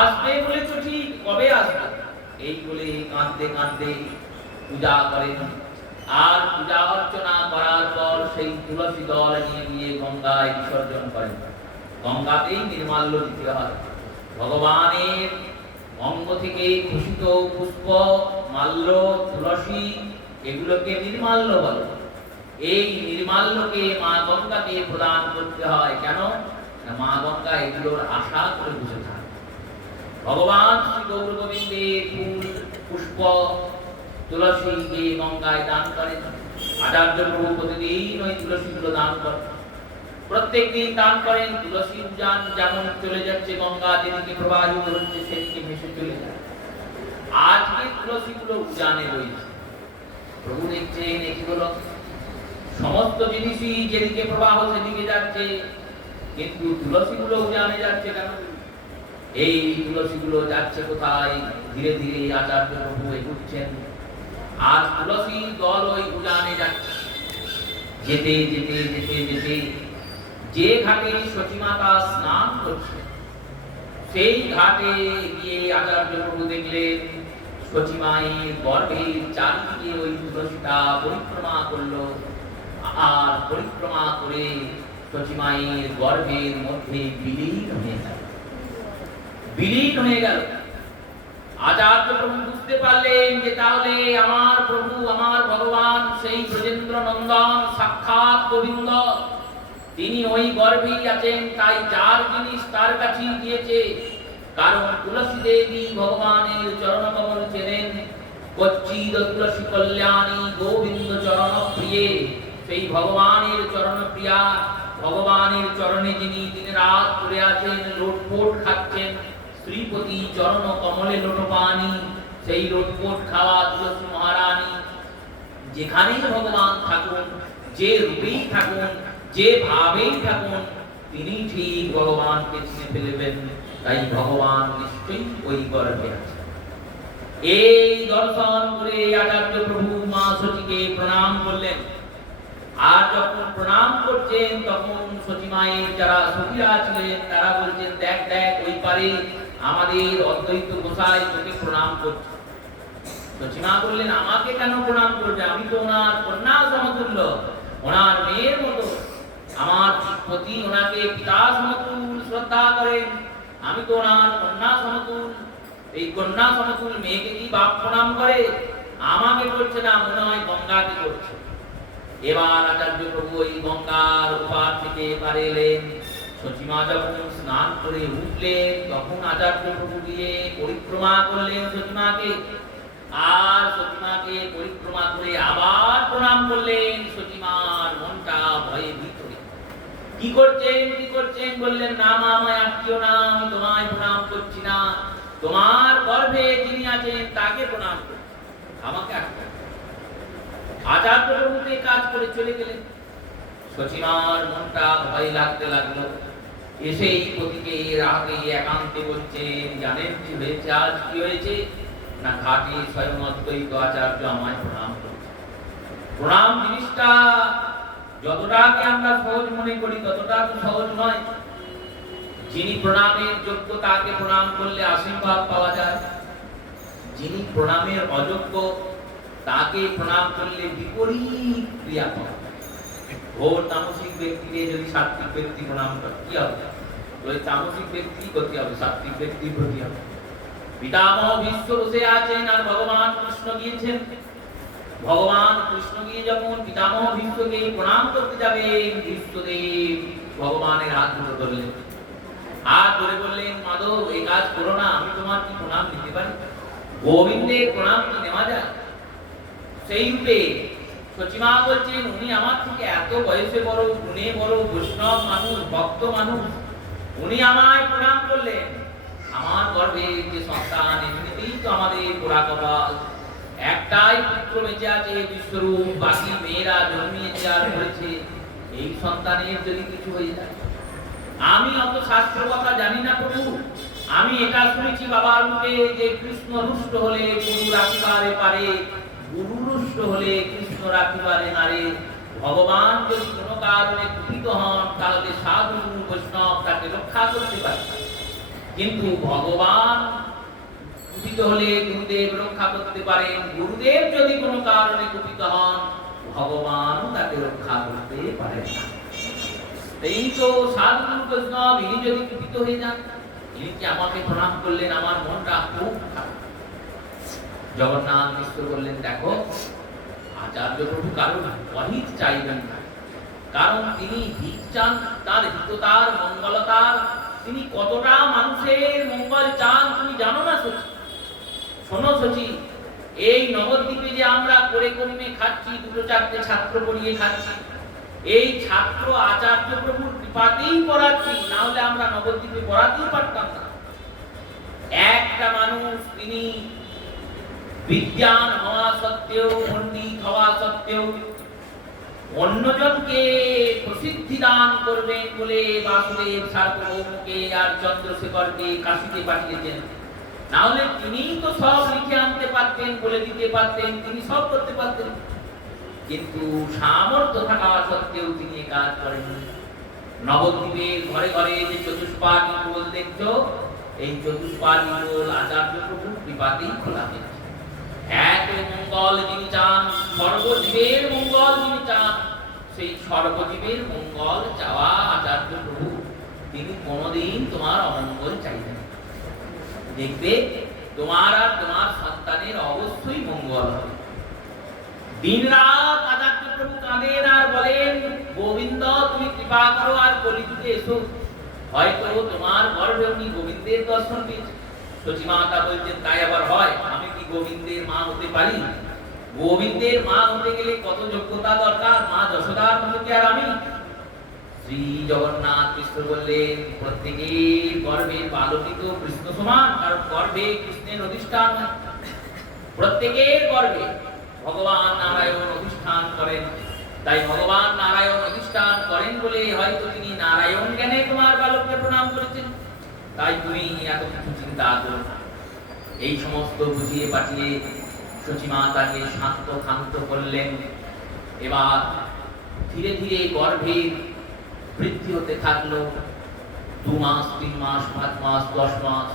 আসবে বলেছ ঠিক, কবে আসবে? এই বলে কাঁদতে কাঁদতে পূজা করেন। আর পূজা অর্চনা করার পর সেই তুলসী দল নিয়ে গিয়ে গঙ্গায় বিসর্জন করেন। গঙ্গাতেই নির্মাল্য দিতে হয়। ভগবানের অঙ্গ থেকে ঘোষিত পুষ্প, মাল্য, তুলসী এগুলোকে নির্মাল্য বলে। এই নির্মাল্যকে মা গঙ্গাকে প্রদান করতে হয়। কেন? মা গঙ্গা এগুলোর আশা করে বসে থাকে। ভগবান শ্রী গৌর গোবিন্দের ফুল, পুষ্প, তুলসীকে গঙ্গায় দান করেন। আচার্য প্রভু প্রতিদিন ওই তুলসীগুলো দান করেন, প্রত্যেক দিন দান করেন। তুলসী উজান যেমন চলে যাচ্ছে, গঙ্গা যেদিকে প্রবাহিত হচ্ছে সেদিকে ভেসে চলে যায়। আজকে তুলসীগুলো উজানে রয়েছে। প্রভু দেখছেন একই হলো সমস্ত জিনিসই যেদিকে প্রবাহ সেদিকে যাচ্ছে, কিন্তু তুলসীগুলো উজানে যাচ্ছে কেন? এই তুলসীগুলো যাচ্ছে কোথায়? ধীরে ধীরে আচার্য প্রভু এগুচ্ছেন, আর তুলসী দল ওই উজানে যাচ্ছে। যেতে যেতে যেতে যেতে যে ঘাটে সচিমাতা স্নান করছে, সেই ঘাটে গিয়ে আচার্য প্রভু দেখলেন সচিমায়ের গর্ভের চারিদিকে ওই তুলসীটা পরিক্রমা করলো, আর পরিক্রমা করে সচিমায়ের গর্ভের মধ্যে বিলীন হয়ে গেল। আচার্য প্রভু বুঝতে পারলেন যে তাহলে আমার প্রভু, আমার ভগবান সেই ব্রজেন্দ্র নন্দন সাক্ষাৎ গোবিন্দ, তিনি ওই গর্ভেই আছেন। তাই চার জিনিস তার কাছেই দিয়েছে। কারণ তুলসী দেবী ভগবানের চরণ কমল চেনেন। কচ্চিদ তুলসী কল্যাণী গোবিন্দ চরণ প্রিয়ে, সেই ভগবানের চরণ প্রিয়া, ভগবানের চরণে যিনি দিন রাত পড়ে আছেন, লোটপোট খাচ্ছেন, শ্রীপতি চরণ কমলে লোটপানি, সেই লোটপোট খাওয়া তুলসী মহারানী। যেখানেই ভগবান থাকুন, যে রূপেই থাকুন, যে ভাবেই থাকুন, তিনি ঠিক ভগবানকে চিনে ফেলবেন। তাই ভগবান নিশ্চয়ই ওই গর্ভে আছে। এই দর্শন করে আচার্য প্রভু মা সতীকে প্রণাম করলেন। আর যখন প্রণাম করছেন তখন সতীমায়ের যারা সতীরা ছিলেন তারা বলছেন, দেখ দেখ ওই পারে আমাদের অদ্বৈত গোসাই তোকে প্রণাম করছে। সতীমা বললেন, আমাকে কেন প্রণাম করবে? আমি তো ওনার কন্যা সমতুল্য, ওনার মেয়ের মতো। আমার প্রতি ওনাকে পিতা সমতুল শ্রদ্ধা করেন, আমি তো ওনার কন্যা সমতুল। এই কন্যা সমতুল মেয়েকে কি বাপ প্রণাম করে? আমাকে করছে না, মনে হয় গঙ্গাকে করছে। এবার আচার্য প্রভু ওই গঙ্গার ওপার থেকে পারে এলেন। সচিমা যখন স্নান করে উঠলেন তখন আচার্য প্রভু গিয়ে পরিক্রমা করলেন সচিমাকে, আর সচিমাকে পরিক্রমা করে আবার প্রণাম করলেন। সচিমার মনটা ভয়ে ভীত। কি করছেন বললেন, না মা, আমায় আটকিও না, আমি তোমায় প্রণাম করছি না, তোমার গর্ভে যিনি আছেন তাকে প্রণাম করছি, আমাকে আটকে। আচার্য প্রভু কাজ করে চলে গেলেন। সচিমার মনটা ভয় লাগতে লাগলো। এসেই পতিকে রাগে একান্তে বলছেন, জানেন কি হয়েছে? আজ কি হয়েছে না, ঘাটে স্বয়ং অদ্বৈত আচার্য আমায় প্রণাম করছে। প্রণাম জিনিসটা যতটাকে আমরা সহজ মনে করি ততটা তো সহজ নয়। যিনি প্রণামের যোগ্য তাকে প্রণাম করলে আশীর্বাদ পাওয়া যায়, যিনি প্রণামের অযোগ্য তাকে প্রণাম করলে বিপরীত ক্রিয়া পাওয়া যায়। ঘোর তামসিক ব্যক্তিকে যদি সাত্বিক ব্যক্তি প্রণাম করে কি হবে? ওই তামসিক ব্যক্তি করতে হবে, সাত্বিক ব্যক্তির প্রতি হবে। পিতামহ ভীষ্ম বসে আছেন আর ভগবান কৃষ্ণ গিয়েছেন। ভগবান কৃষ্ণ গিয়ে যখন পিতামহ ভীষ্মকে প্রণাম করতে যাবেন, ভীষ্মদেব ভগবানের হাত ধরলেন, হাত ধরে বললেন, মাধব এই কাজ করো না, আমি তোমার কি প্রণাম নিতে পারি? গোবিন্দের প্রণাম কি নেওয়া যায়? সেই রূপে সচিমা বলছেন, উনি আমার থেকে এত বয়সে বড়, গুণে বড়, বৈষ্ণব মানুষ, ভক্ত মানুষ, উনি আমায় প্রণাম করলেন। আমার গর্ভে যে সন্তান, এমনিতেই তো আমাদের পোড়া কপাল, একটাই পুত্র বেঁচে আছে বিশ্বরূপ, বাকি মেয়েরা জন্মিয়েছে আর মরেছে। এই সন্তানের যদি কিছু হয়ে যায়, আমি অত শাস্ত্র কথা জানি না প্রভু, আমি এটা শুনেছি বাবার মুখে যে কৃষ্ণ রুষ্ট হলে গুরু রাখিবারে পারে, গুরু রুষ্ট হলে কৃষ্ণ রাখিবারে নারে। ভগবান যদি কোনো কারণে কুপিত হন তাহলে সাধু বৈষ্ণব তাকে রক্ষা করতে পারে, কিন্তু ভগবান কুপিত হলে গুরুদেব রক্ষা করতে পারেন। গুরুদেব যদি কোনো কারণে কুপিত হন ভগবান তাকে রক্ষা করতে পারেন না। এই তো সাধু বৈষ্ণব, ইনি যদি কৃপিত হয়ে যান, ইনি কি আমাকে প্রণাম করলেন, আমার মনটা খুব খারাপ। জগন্নাথ মিশ্র বললেন, দেখো আচার্য প্রভু কারণ অহিত চাইবেন না, কারণ তিনি হিত চান, তার হিততার মঙ্গলতার, তিনি কতটা মানুষের মঙ্গল চান তুমি জানো না সচি। শোনো সচি, এই নবদ্বীপে যে আমরা করে কর্মে খাচ্ছি, দুটো চারটে ছাত্র পড়িয়ে খাচ্ছি, এই ছাত্র আচার্য প্রভুর কৃপাতেই পড়াচ্ছি, না হলে আমরা নবদ্বীপে পড়াতেই পারতাম না। একটা মানুষ তিনি বিজ্ঞান হওয়া সত্ত্বেও, পণ্ডিত হওয়া সত্ত্বেও অন্যজনকে প্রসিদ্ধি দান করবেন বলে বাসুদেব সার্বভৌমকে আর চন্দ্রশেখরকে কাশীতে পাঠিয়েছেন। না হলে তিনি তো সব লিখে আনতে পারতেন, বলে দিতে পারতেন, তিনি সব করতে পারতেন, কিন্তু সামর্থ্য থাকা সত্ত্বেও তিনি কাজ করেন। নবদ্বীপের ঘরে ঘরে যে চতুষ্পাদ মঙ্গল দেখছো, এই চতুষ্পাদ মঙ্গল আচার্য প্রভুর কৃপাতেই খোলা হয়েছে। এত মঙ্গল যিনি চান, সর্বজীবের মঙ্গল যিনি চান, সেই সর্বজীবের মঙ্গল চাওয়া আচার্য প্রভু, তিনি কোনদিন তোমার অমঙ্গল চাইবেন। দেখবে তোমার আর তোমার সন্তানের অবশ্যই মঙ্গল হবে। দিন রাত আচার্য প্রভু কাঁদেন আর বলেন, গোবিন্দ তুমি কৃপা করো আর কলিযুগে এসো। হয়তো তোমার গর্ভে উনি গোবিন্দের দর্শন পেয়েছে। সচিমাতা বলছেন, তাই আবার হয়? আমি কি গোবিন্দের মা হতে পারি? গোবিন্দের মা হতে গেলে কত যোগ্যতা দরকার, মা যশোদার মতো কি আর আমি? শ্রী জগন্নাথ কৃষ্ণ বললেন, প্রত্যেকের গর্ভে বালকই তো কৃষ্ণ সমান, কারণ গর্ভে কৃষ্ণের অধিষ্ঠান। প্রত্যেকের গর্ভে ভগবান নারায়ণ অধিষ্ঠান করেন। তাই ভগবান নারায়ণ অধিষ্ঠান করেন বলে হয়তো তিনি নারায়ণ জ্ঞানে তোমার বালককে প্রণাম করেছেন। তাই তুমি এত কিছু চিন্তা করো না। এই সমস্ত বুঝিয়ে পাঠিয়ে সচিমাতাকে শান্ত ক্ষান্ত করলেন। এবার ধীরে ধীরে গর্ভের বৃদ্ধি হতে থাকলো। 2 মাস, 3 মাস, 5 মাস, 10 মাস,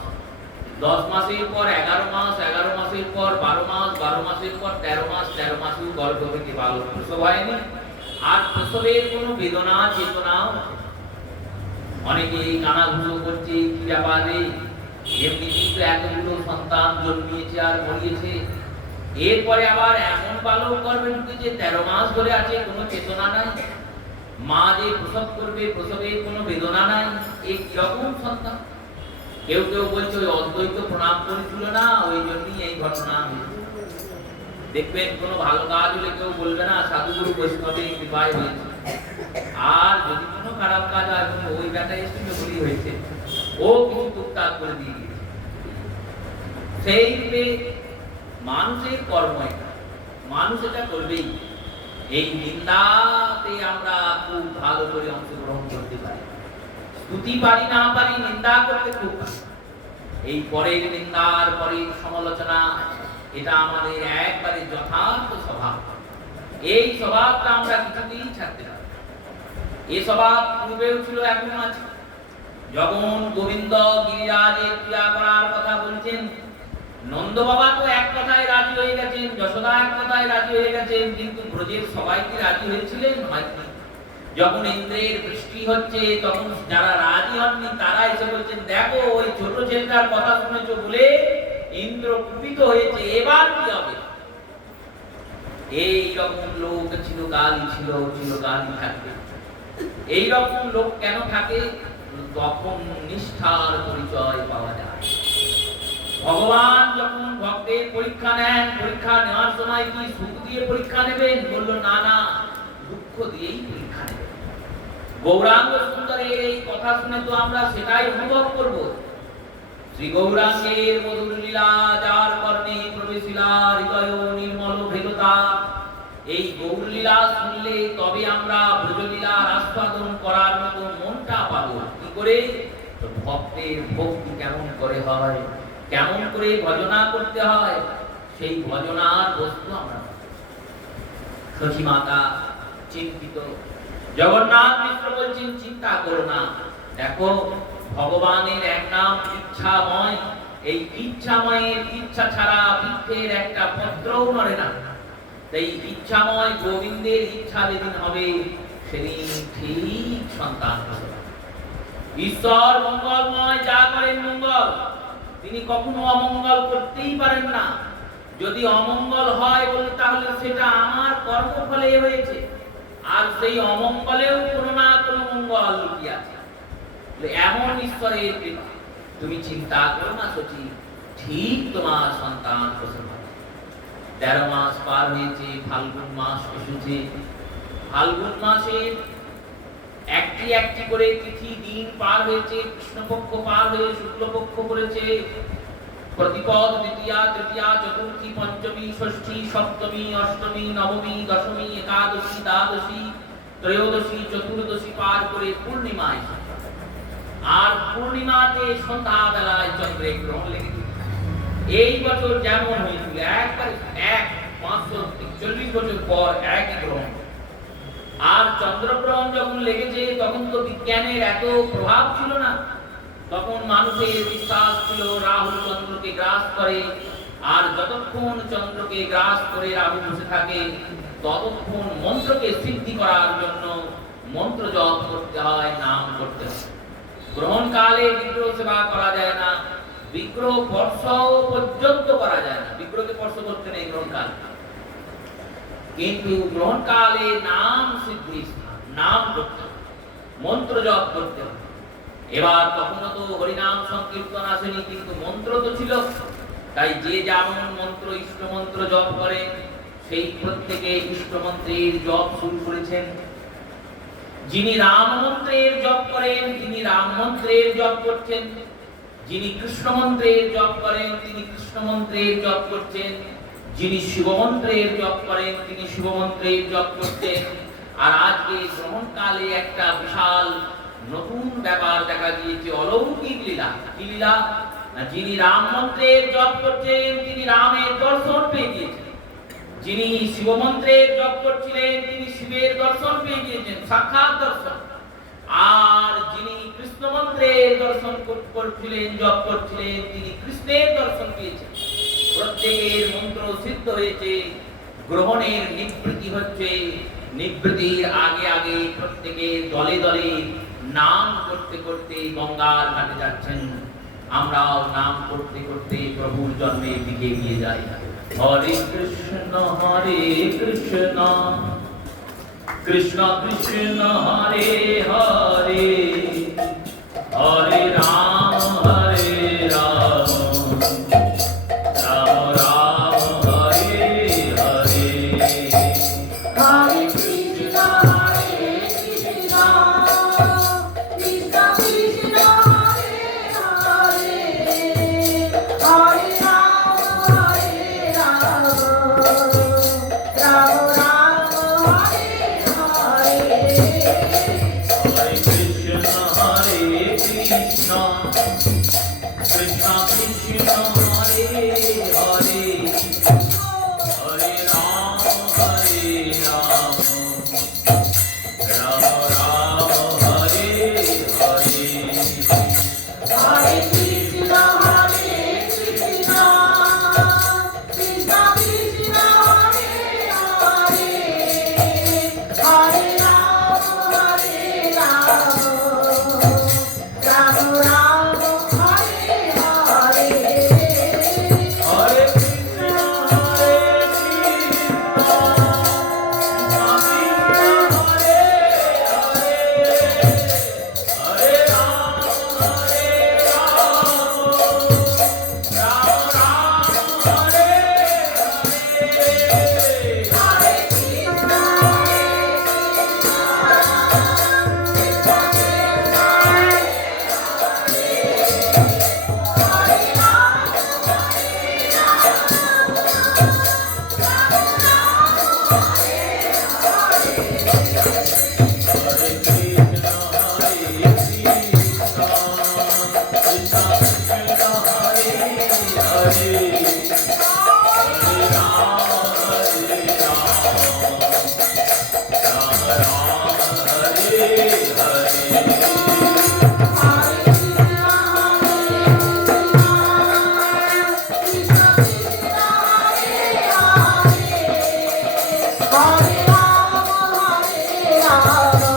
10 মাসের পর 11 মাস, 11 মাসের পর 12 মাস, 12 মাসের পর 13 মাস, 13 মাসেও গর্ভ থেকে বালক প্রসব হয়নি। আর প্রসবের কোনো বেদনা চেতনাও, অনেকে কানাঘুষো করছে, কি ব্যাপারে, এমনিতেই তো এতগুলো সন্তান জন্মিয়েছে আর মরিয়েছে, এরপরে আবার এমন বালক গর্ভে ঢুকেছে 13 মাস ধরে আছে, কোনো চেতনা নাই, মা যে প্রসব করবে প্রসবের কোনো বেদনা নাই, এই কিরকম সন্তান? কেউ কেউ বলছে ওই অদ্বৈত প্রণাম করেছিল না, ওই জন্যই এই ঘটনা। দেখবেন কোনো ভালো কাজ হলে কেউ বলবে না সাধুগুরু বৈষ্ণবের কৃপায় হয়েছে, আর যদি কোনো খারাপ কাজ হয় ওই ব্যাটা এসেছিল বলেই হয়েছে, ও কিছু টুকটাক করে দিয়ে দিয়েছে। সেই রূপে মানুষের কর্ম এটা, মানুষ এটা করবেই। এই নিন্দাতে আমরা খুব ভালো করে অংশগ্রহণ করতে পারি, স্তুতি পারি না পারি, নিন্দা করতে খুব পারি। এই পরের নিন্দার পরের সমালোচনা, এটা আমাদের একবারে যথার্থ স্বভাব। এই স্বভাবটা আমরা কিছুতেই ছাড়তে পারি। এই স্বভাব পূর্বেও ছিল, এখনো আছে। যখন গোবিন্দ গিরিরাজের পূজা করার কথা বলছেন, নন্দ বাবা তো এক কথায় রাজি হয়ে গেছেন, যশোদা এক কথায় রাজি হয়ে গেছেন, কিন্তু ব্রজের সবাই কি রাজি হয়েছিলেন? হয়নি। যখন ইন্দ্রের বৃষ্টি হচ্ছে, তখন যারা রাজি হননি তারা এসে বলছেন, দেখো ওই ছোট ছেলেটার কথা শুনেছো বলে ইন্দ্র কুপিত হয়েছে, এবার কি হবে? এই রকম লোক চিরকালই ছিল, চিরকালই থাকবে। এই রকম লোক কেন থাকে? তখন নিষ্ঠার পরিচয় পাওয়া যায়। ভগবান যখন ভক্তের পরীক্ষা নেন, পরীক্ষা নেওয়ার সময় কি সুখ দিয়ে পরীক্ষা নেবেন? বললো না না, দুঃখ দিয়েই পরীক্ষা নেবেন। গৌরাঙ্গ সুন্দরের এই কথা শুনে তো আমরা সেটাই অনুভব করব। শ্রী গৌরাঙ্গের মধুর লীলা, যার কর্ণে প্রবেশিলা হৃদয় নির্মল ভেদতা, এই গৌর লীলা শুনলে তবে আমরা ব্রজলীলার আস্বাদন করার মতো মনটা পাবো। কি করে? ভক্তের ভক্তি কেমন করে হয়, কেমন করে ভজনা করতে হয়, সেই ভজনার বস্তু আমরা। সচিমাতা চিন্তিত। জগন্নাথ মিশ্র বলছেন, চিন্তা করো না, দেখো ভগবানের এক নাম ইচ্ছাময়। এই ইচ্ছাময়ের ইচ্ছা ছাড়া বৃক্ষের একটা পত্রও নড়ে না। তাই ইচ্ছাময় গোবিন্দের ইচ্ছা যেদিন হবে, তিনি ঠিক সন্তান প্রসব। ঈশ্বর মঙ্গলময়, যা করেন মঙ্গল, তিনি কখনো অমঙ্গল করতেই পারেন না। যদি অমঙ্গল হয় বলে তাহলে সেটা আমার কর্মফলে হয়েছে, আর সেই অমঙ্গলেও কোনো না কোনো মঙ্গল লুকিয়ে আছে। এমন ঈশ্বরের কৃপা, তুমি চিন্তা করো না সচি, ঠিক তোমার সন্তান প্রসব হবে। 13 মাস পার হয়েছে, ফাল্গুন মাস এসেছে। ফাল্গুন মাসে একটি একটি করে তিথি দিন পার হয়েছে। কৃষ্ণপক্ষ পার হয়ে শুক্লপক্ষ করেছে। প্রতিপদ, দ্বিতীয়া, তৃতীয়া, চতুর্থী, পঞ্চমী, ষষ্ঠী, সপ্তমী, অষ্টমী, নবমী, দশমী, একাদশী, দ্বাদশী, ত্রয়োদশী, চতুর্দশী পার করে পূর্ণিমা এসেছে। আর পূর্ণিমাতে সন্ধ্যা বেলায় চন্দ্রের গ্রহণ লেগেছে। এই বছর যেমন হয়েছিল একবারে 541 বছর পর একই গ্রহণ। আর চন্দ্রগ্রহণ যখন লেগেছে তখন তো বিজ্ঞানের এত প্রভাব ছিল না। তখন মানুষের বিশ্বাস ছিল রাহু চন্দ্রকে গ্রাস করে, আর যতক্ষণ চন্দ্রকে গ্রাস করে রাহু বসে থাকে ততক্ষণ মন্ত্রকে সিদ্ধি করার জন্য মন্ত্র জপ করতে হয়, নাম করতে হয়। গ্রহণকালে বিগ্রহ সেবা করা যায় না, বিগ্রহ স্পর্শ পর্যন্ত করা যায় না, বিগ্রহকে স্পর্শ করতে নেই গ্রহণকালে। কিন্তু গ্রহণকালে নাম সিদ্ধি, নাম করতে হয়, মন্ত্র জপ করতে হয়। এবার তখনও তো হরিনাম সংকীর্তন আসেনি, কিন্তু মন্ত্র তো ছিল। তাই যে যেমন মন্ত্র, ইষ্ট মন্ত্র জপ করে, সেই প্রত্যেকে ইষ্ট মন্ত্রের জপ শুরু করেছেন। যিনি রাম মন্ত্রের জপ করেন তিনি রাম মন্ত্রের জপ করছেন, যিনি কৃষ্ণ মন্ত্রের জপ করেন তিনি কৃষ্ণ মন্ত্রের জপ করছেন, যিনি শিব মন্ত্রের জপ করেন তিনি শিব মন্ত্রের জপ করছেন। আর আজকে গ্রহণকালে একটা বিশাল নতুন ব্যাপার দেখা গিয়েছে, অলৌকিক লীলা। কি লীলা? না, যিনি রাম মন্ত্রের জপ করছেন তিনি রামের দর্শন পেয়ে গিয়েছেন, যিনি শিব মন্ত্রের জপ করছিলেন তিনি শিবের দর্শন পেয়ে গিয়েছেন, সাক্ষাৎ দর্শন। আর যিনি কৃষ্ণ মন্ত্রের দর্শন করছিলেন, জপ করছিলেন, তিনি কৃষ্ণের দর্শন পেয়েছেন। প্রত্যেকের মন্ত্র সিদ্ধ হয়েছে। গ্রহণের নিবৃত্তি হচ্ছে, নিবৃত্তির আগে আগে প্রত্যেকে দলে দলে নাম করতে করতে গঙ্গার ঘাটে যাচ্ছেন। আমরাও নাম করতে করতে প্রভুর জন্মের দিকে এগিয়ে যাই। হরে কৃষ্ণ কৃষ্ণ কৃষ্ণ হরে হরে, হরে Ram Ram, Ram Ram Hare Hare. Hare Krishna, Hare Krishna, Krishna Krishna, Hare Hare, Hare Rama, Hare Rama, Rama Rama, Hare Hare. Hare Krishna, Hare Krishna, Krishna Krishna, Hare Hare, Hare Ram, Hare Ram, Ram Ram, Hare Hare. Hare Krishna, Hare Krishna, Krishna Krishna, Hare Hare, Hare Rama, Hare Rama, Rama Rama, Hare Hare. Hare Krishna, Hare Krishna, Krishna Krishna, Hare Hare, Hare Ram, Hare Ram, Ram Ram, Hare Hare. Hare Rama, Hare Rama,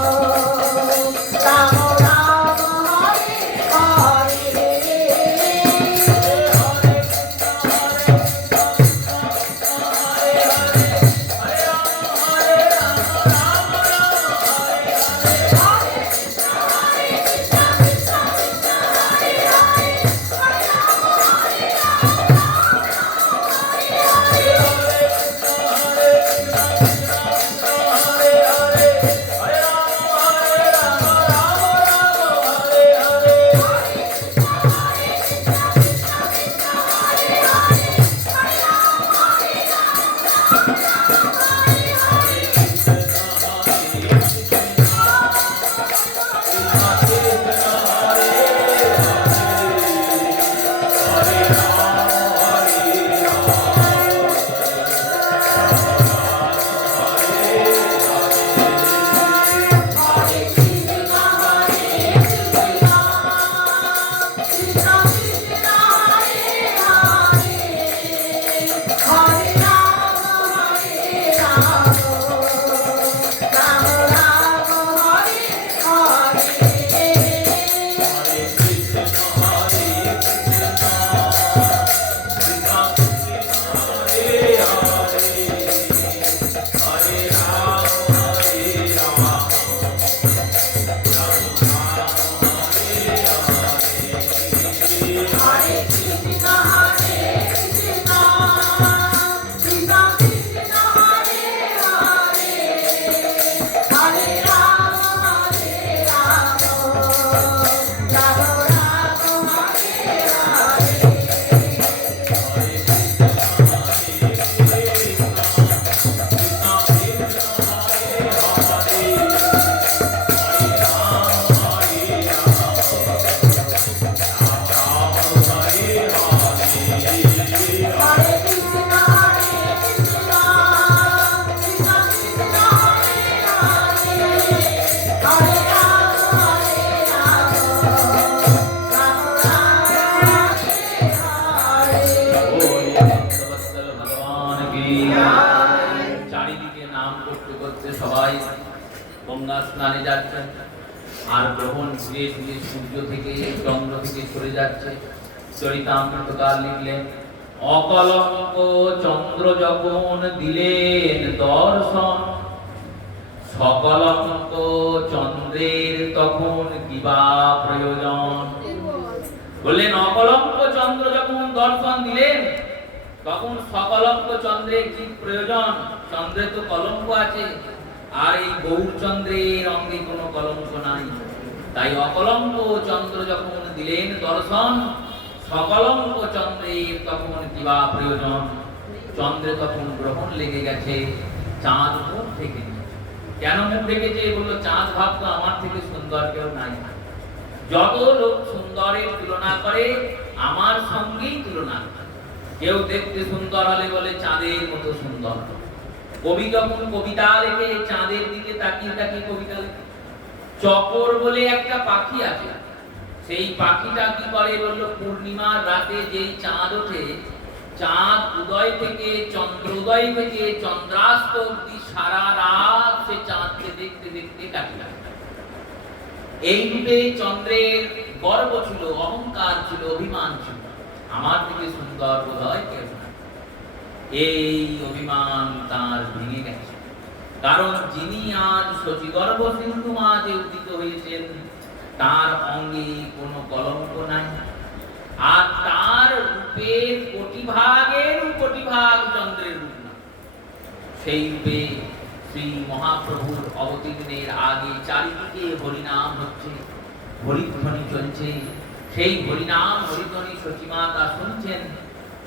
Ganga স্নানে যাচ্ছেন, আর গ্রহণ ধীরে ধীরে সূর্য থেকে চন্দ্র থেকে সরে যাচ্ছে। চরিতামৃতকার লিখলেন, অকলঙ্ক চন্দ্র যখন দিলেন দর্শন, সকলঙ্ক চন্দ্রের তখন কিবা প্রয়োজন। বললেন অকলঙ্ক চন্দ্র যখন দর্শন দিলেন, তখন সকলঙ্ক চন্দ্রের কি প্রয়োজন? চন্দ্রে তো কলঙ্ক আছে, আর এই গৌরচন্দ্রের অঙ্গে কোনো কলঙ্ক নাই। তাই অকলঙ্ক চন্দ্র যখন দিলেন দর্শন, সকলঙ্ক চন্দ্রের তখন কিবা প্রয়োজন। চন্দ্রে তখন গ্রহণ লেগে গেছে, চাঁদ মুখ থেকে। কেন মুখ ঢেকেছে? বললো চাঁদ ভাবতো আমার থেকে সুন্দর কেউ নাই। যত লোক সুন্দরের তুলনা করে আমার সঙ্গেই তুলনা করে। কেউ দেখতে সুন্দর হলে বলে চাঁদের মতো সুন্দর। কবি যখন কবিতা লেখে চাঁদের দিকে তাকিয়ে তাকিয়ে কবিতা লেখে। চকর বলে একটা পাখি আছে, সেই পাখিটা কি করে? বললো পূর্ণিমার রাতে যেই চাঁদ ওঠে, চাঁদ উদয় থেকে চন্দ্র উদয় থেকে চন্দ্রাস্ত অবধি সারা রাত সে চাঁদকে দেখতে দেখতে কাটিয়ে। এই রূপে চন্দ্রের গর্ব ছিল, অহংকার ছিল, অভিমান ছিল, আমার থেকে সুন্দর বোধহয় কেউ না। এই অভিমান তার ভেঙে গেছে, কারণ যিনি আজ শচীগর্ভ সিন্ধু মাঝে উদিত হয়েছেন, তার অঙ্গে কোনো কলঙ্ক নাই, আর তার রূপের কোটি ভাগের কোটি ভাগ চন্দ্রের রূপ না। সেই রূপে শ্রী মহাপ্রভুর অবতীর্ণের আগে চারিদিকে হরিনাম হচ্ছে, হরিধ্বনি চলছে। সেই হরিনাম হরিধ্বনি সচিমাতা শুনছেন।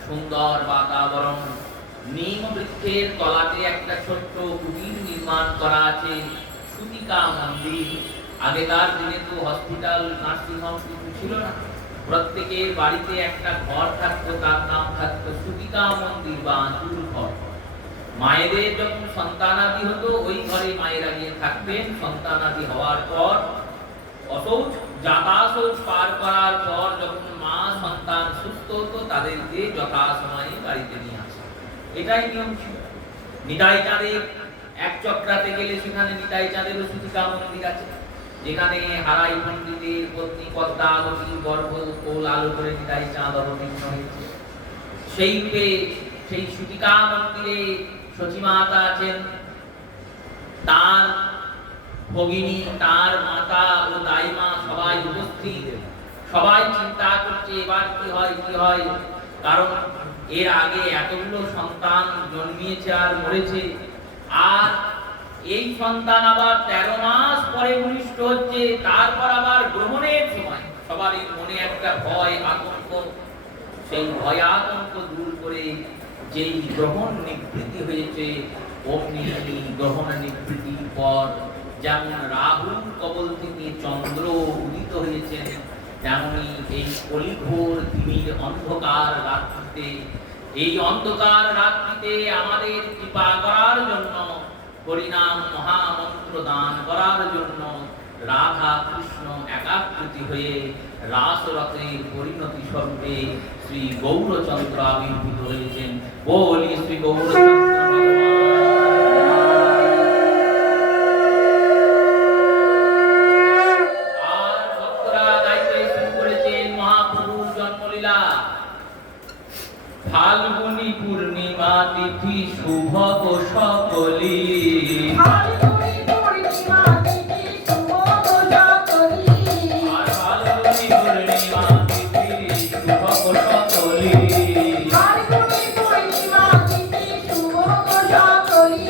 সুন্দর বাতাবরণ, নিম বৃক্ষের তলাতে একটা ছোট্ট কুটির নির্মাণ করা আছে, সুতিকা মন্দির। আগেকার দিনে তো হসপিটাল, নার্সিংহোম কিছু ছিল না, প্রত্যেকের বাড়িতে একটা ঘর থাকতো, তার নাম থাকতো সুতিকা মন্দির বা আঁচুর ঘর। মায়েদের যখন সন্তানাদি হতো, ওই ঘরে মায়েরা গিয়ে থাকতেন। সন্তানাদি হওয়ার পর অশৌচ জাতাশৌচ পার করার পর যখন মা সন্তান সুস্থ হতো, তাদেরকে যথাসময়ে বাড়িতে নিয়ে আসে। এটাই নিয়ম ছিল। নিতাই চাঁদের এক চক্রাতে গেলে সেখানে নিতাই চাঁদেরও সুতিকা মন্দির আছে, যেখানে হারাই পণ্ডিতের পত্নী পদ্মাবতী গর্ভ কোল আলো করে নিতাই চাঁদ অবতীর্ণ হয়েছে। সেই রূপে সেই সুতিকা মন্দিরে সচিমাতা আছেন, তার ভগিনী, তার মাতা ও দাইমা সবাই উপস্থিত। সবাই চিন্তা করছে এবার কি হয় কি হয়, কারণ এর আগে এতগুলো সন্তান জন্মিয়েছে আর মরেছে, আর এই সন্তান আবার 13 মাস পরে ভূমিষ্ঠ হচ্ছে, তারপর আবার গ্রহণের সময় সবারই মনে একটা ভয় আতঙ্ক। সেই ভয় আতঙ্ক দূর করে যেই গ্রহণ নিবৃত্তি হয়েছে, অগ্নি গ্রহণ নিবৃত্তির পর যেমন রাহুর কবল থেকে চন্দ্র উদিত হয়েছেন, তেমনি এই কলিঘোর তিমির অন্ধকার রাত্রিতে, এই অন্ধকার রাত্রিতে আমাদের কৃপা করার জন্য, হরিনাম মহামন্ত্র দান করার জন্য রাধা কৃষ্ণ একাকৃতি হয়ে রাসরথের পরিণতি স্বরূপে শ্রী গৌরচন্দ্র আবির্ভূত হয়েছেন। বলি শ্রী গৌরচন্দ্র আর ভক্তরা গাইতে শুরু করেছেন মহাপ্রভুর জন্মলীলা। ফাল্গুনী পূর্ণিমা তিথি শুভ গো সকলি, ফাল্গুনী পূর্ণিমা তিথি শুভ গো সকলি, আর ফাল্গুনী পূর্ণিমা তিথি শুভ গো সকলি, ফাল্গুনী পূর্ণিমা তিথি শুভ গো সকলি,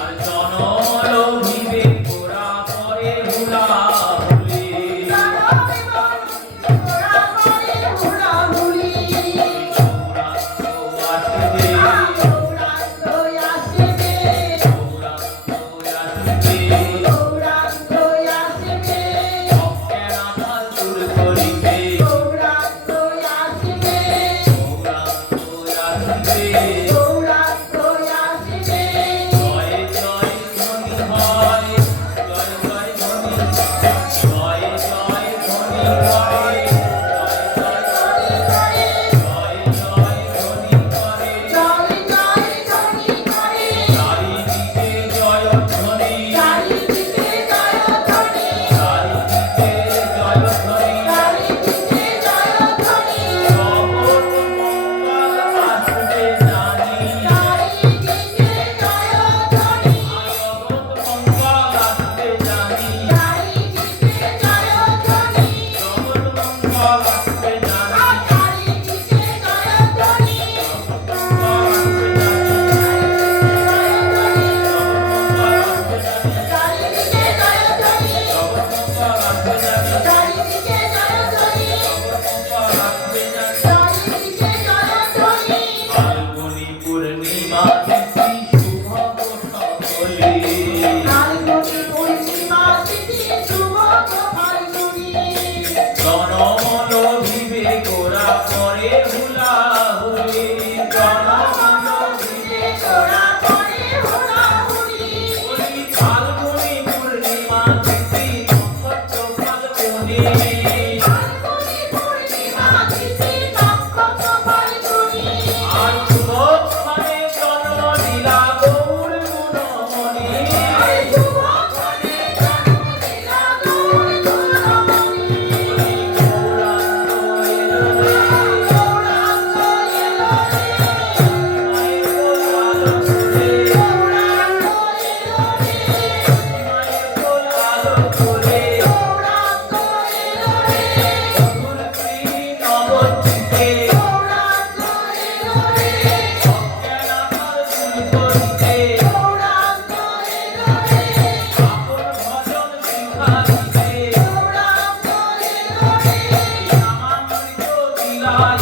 আর জনলোভিবে গোরা পরে হুলাহুলি, জনমে গোরা পরে হুলাহুলি, গৌরাঙ্গ আসবে, গৌরাঙ্গ আসবে, গৌরাঙ্গ আসবে,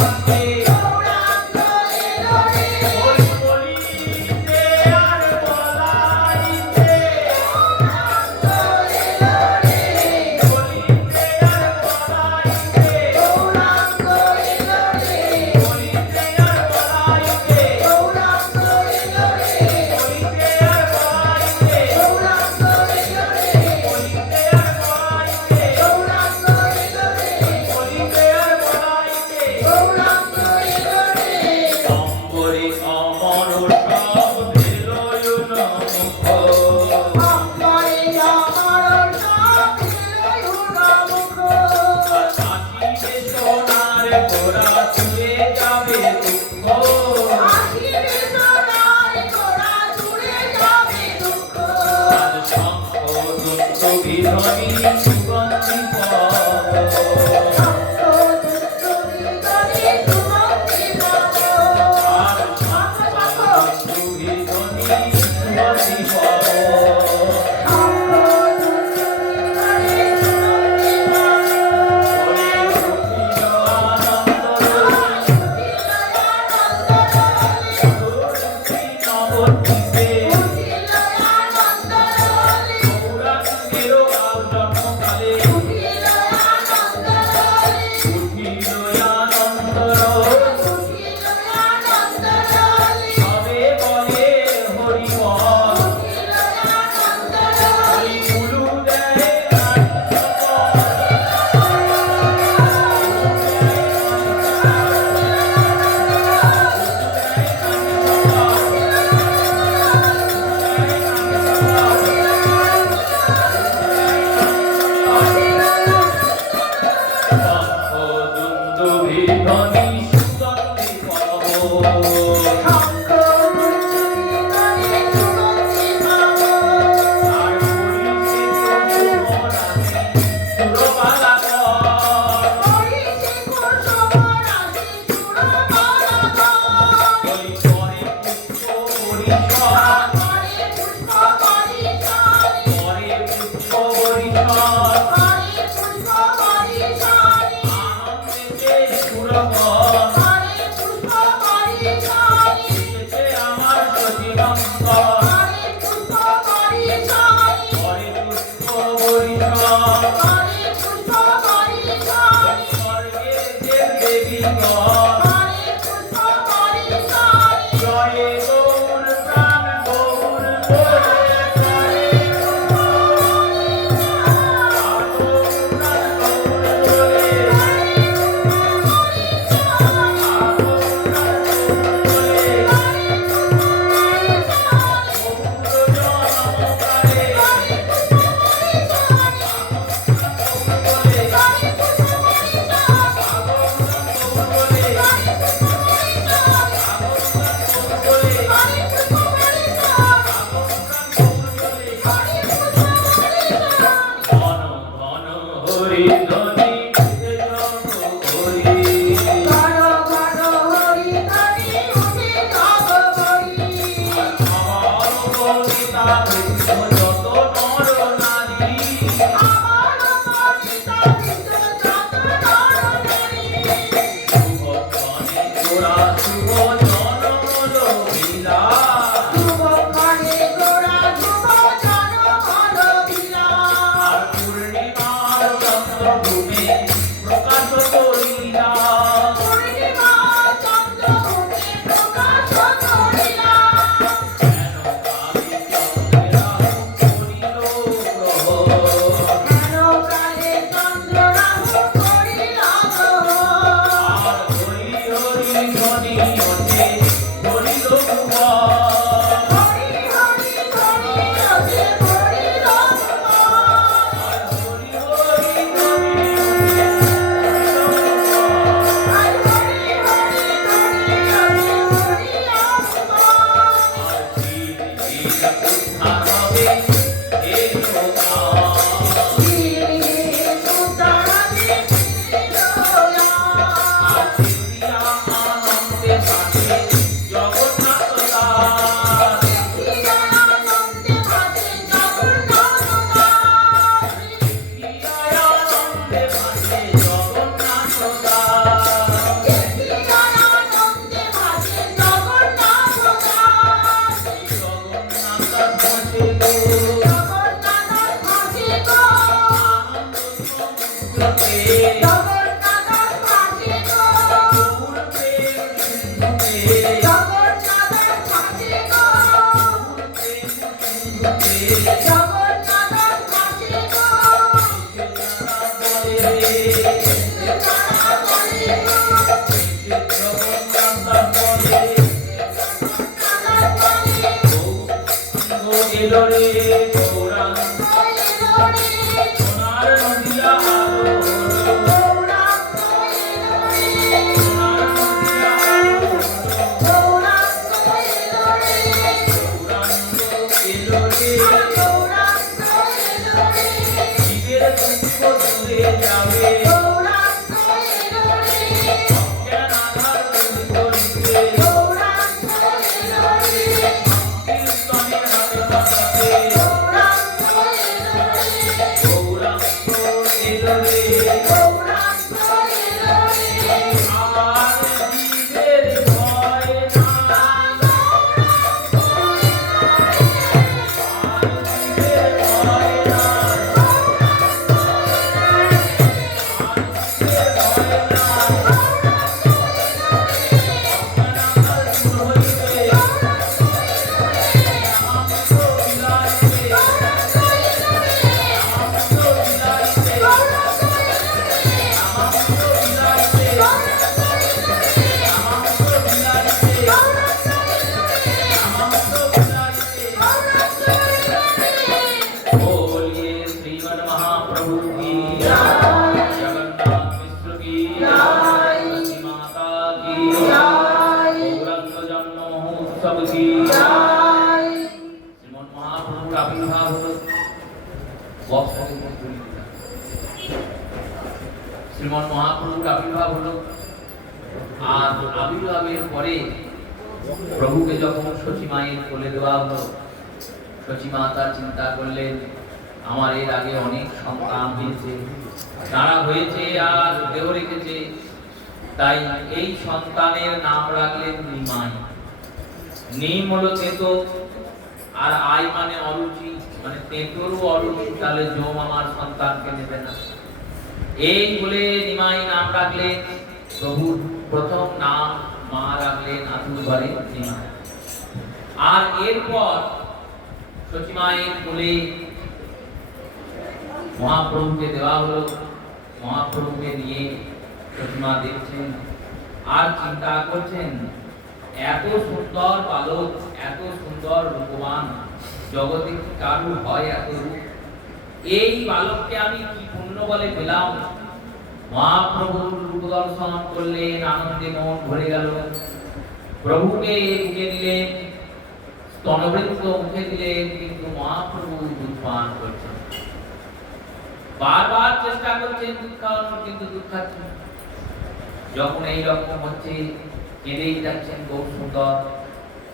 আসছে গৌরাঙ্গ এলো রে বলি বলিতে আর বলাইতে গৌরাঙ্গ এলো রে বলিতে আর বলাইতে গৌরাঙ্গ এলো রে বলিতে আর বলাইতে গৌরাঙ্গ এলো রে বলিতে আর বলাইতে গৌরাঙ্গ এলো রে বলিতে আর বলাইতে গৌরাঙ্গ এলো রে বলিতে আর বলাইতে গৌরাঙ্গ এলো রে অম্বরে অমর সব দিলয় নমঃ অম্বরে অমর সব দিলয় নমঃ আসিবে সোনার ঘোড়া চুরে যাবে দুঃখ আসিবে সোনার ঘোড়া চড়ে যাবে দুঃখ আজ শঙ্খ দুষ্ট বিধ্বনি সুগন্ধি পদ শঙ্খ দুষ্ট বিদরে সুমন্তি নব আর শঙ্খ দুষ্ট বিধ্বনি সুগন্ধি পদ শঙ্খ দুষ্ট বিদরে সুমন্তি নব ওরে উঠিল আনন্দ দুর্গতি নবদ্বীপে গৌরাঙ্গের আও জন্মকালে উঠিল আনন্দ সবে বলে হরি বল হরি কুলু দেয় দুন্দুভিধ্বনি সুগন্ধি পব শঙ্খ দুষ্ট বিদরে সুমন্তি নব আর পুরীতে সুমরাতে সুরবালা কর ওই পরে পুষ্প পরিষদ পরে পুষ্প পরিষদ আনন্দেতে সুরবন এসেছে আমার সচিবঙ্কর পরে পুষ্প পরিষদ স্বর্গে যে দেবীগণ জয় গৌর প্রাণ গৌর বলে জয় Thank you. এলো রে গৌরাঙ্গ সোনার নদিয়া আলো গৌরাঙ্গ এলো রে সোনার নদিয়া আলো গৌরাঙ্গ এলো রে গৌরাঙ্গ এলো রে গৌরাঙ্গ এলো রে জীবের দুঃখ দূরে যাবে গৌরাঙ্গ এলো রে জ্ঞান আধার তুমি করিতে গৌরাঙ্গ এলো রে কীর্তনের হাতে বাঁচাতে গৌরাঙ্গ এলো রে গৌরাঙ্গ এলো রে গৌরাঙ্গ এলো রে আর জীবের ভয় নাই আর জীবের ভয় নাই बोलिए श्रीमन महाप्रभु की जगन्नाथ मिश्र की सती माता की गौरंग जन्म महोत्सव की श्रीमन महाप्रभु आविर्भाव हलो শ্রীমন মহাপ্রভুর আবির্ভাব হলো আর আবির্ভাবের পরে প্রভুকে যখন সচিমায়ের কোলে দেওয়া হলো সচিমাতা চিন্তা করলেন আমার এর আগে অনেক সন্তান হয়েছে তারা হয়েছে আর দেহ রেখেছে তাই এই সন্তানের নাম রাখলেন নিমাই নিম হলো তেতো আর আই মানে অরুচি মানে তেতোরও অরুচি তাহলে জম আমার সন্তানকে নেবে না এই বলে নিমাই নাম রাখলেন প্রভুর প্রথম নাম মা রাখলেন আতুর ঘরে নিমাই আর এরপর সচিমায়ের কোলে মহাপ্রভুকে দেওয়া হলো মহাপ্রভুকে নিয়ে সচিমা দেখছেন আর চিন্তা করছেন এত সুন্দর বালক এত সুন্দর রূপবান জগতে কি কারু হয় এত রূপ এই বালককে আমি কি পুণ্য বলে পেলাম মহাপ্রভুর রূপ দর্শন করলেন আনন্দে মন ভরে গেল প্রভুকে বুকে নিলেন স্তনবৃত্ত মুখে দিলেন কিন্তু মহাপ্রভু দুধ পান করছেন বারবার চেষ্টা করছেন দুধ খাওয়ানোর কিন্তু দুধ খাচ্ছেন না। যখন এই রকম হচ্ছে কেঁদেই যাচ্ছেন বহু সুন্দর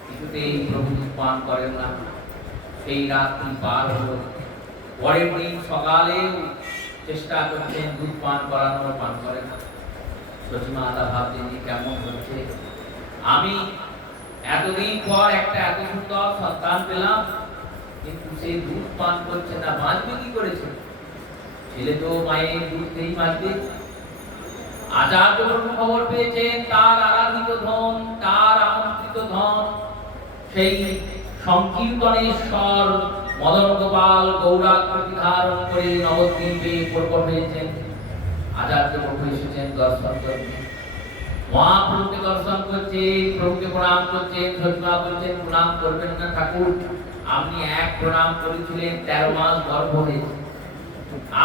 কিছুতেই প্রভু দুধ পান করেন না সেই রাত্রি পার হলো পরের দিন সকালে চেষ্টা করছেন দুধ পান করানোর পান করে না সচিমাতা ভাবছেন যে কেমন হচ্ছে আমি এতদিন পর একটা এত সুন্দর সন্তান পেলাম কিন্তু সে দুধ পান করছে না বাঁচবে কি করেছে ছেলে তো মায়ের দুধ খেয়েই বাঁচবে আচার্য প্রভু খবর পেয়েছেন তার আরাধিত ধন তার আমন্ত্রিত ধন সেই সংকীর্তনেশ্বর মদন গোপাল গৌরাকৃতি ধারণ করে নবদ্বীপে প্রকট হয়েছেন আচার্য প্রভু এসেছেন দর্শন করতে মহাপ্রভুকে দর্শন করছে প্রভুকে প্রণাম করছেন সচিমা বলছেন প্রণাম করবেন না ঠাকুর আপনি এক প্রণাম করেছিলেন 13 মাস গর্ভ হয়েছে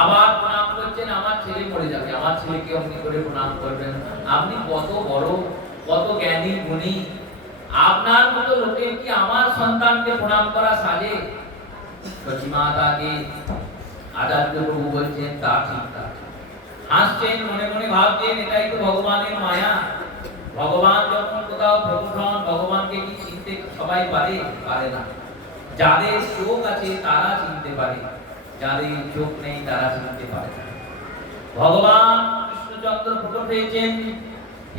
আবার প্রণাম করছেন আমার ছেলে মরে যাবে আমার ছেলেকে আপনি করে প্রণাম করবেন আপনি কত বড় কত জ্ঞানী গুণী আপনার মতো লোকের কি আমার সন্তানকে প্রণাম করা সাজে সচিমাতাকে আচার্য প্রভু বলছেন তা ঠিক তা হাসছেন মনে মনে ভাবছেন এটাই তো ভগবানের মায়া ভগবান যখন কোথাও প্রকট হন ভগবানকে কি চিনতে সবাই পারে না যাদের চোখ আছে তারা চিনতে পারে যাদের চোখ নেই তারা চিনতে পারে না ভগবান কৃষ্ণচন্দ্র প্রকট হয়েছেন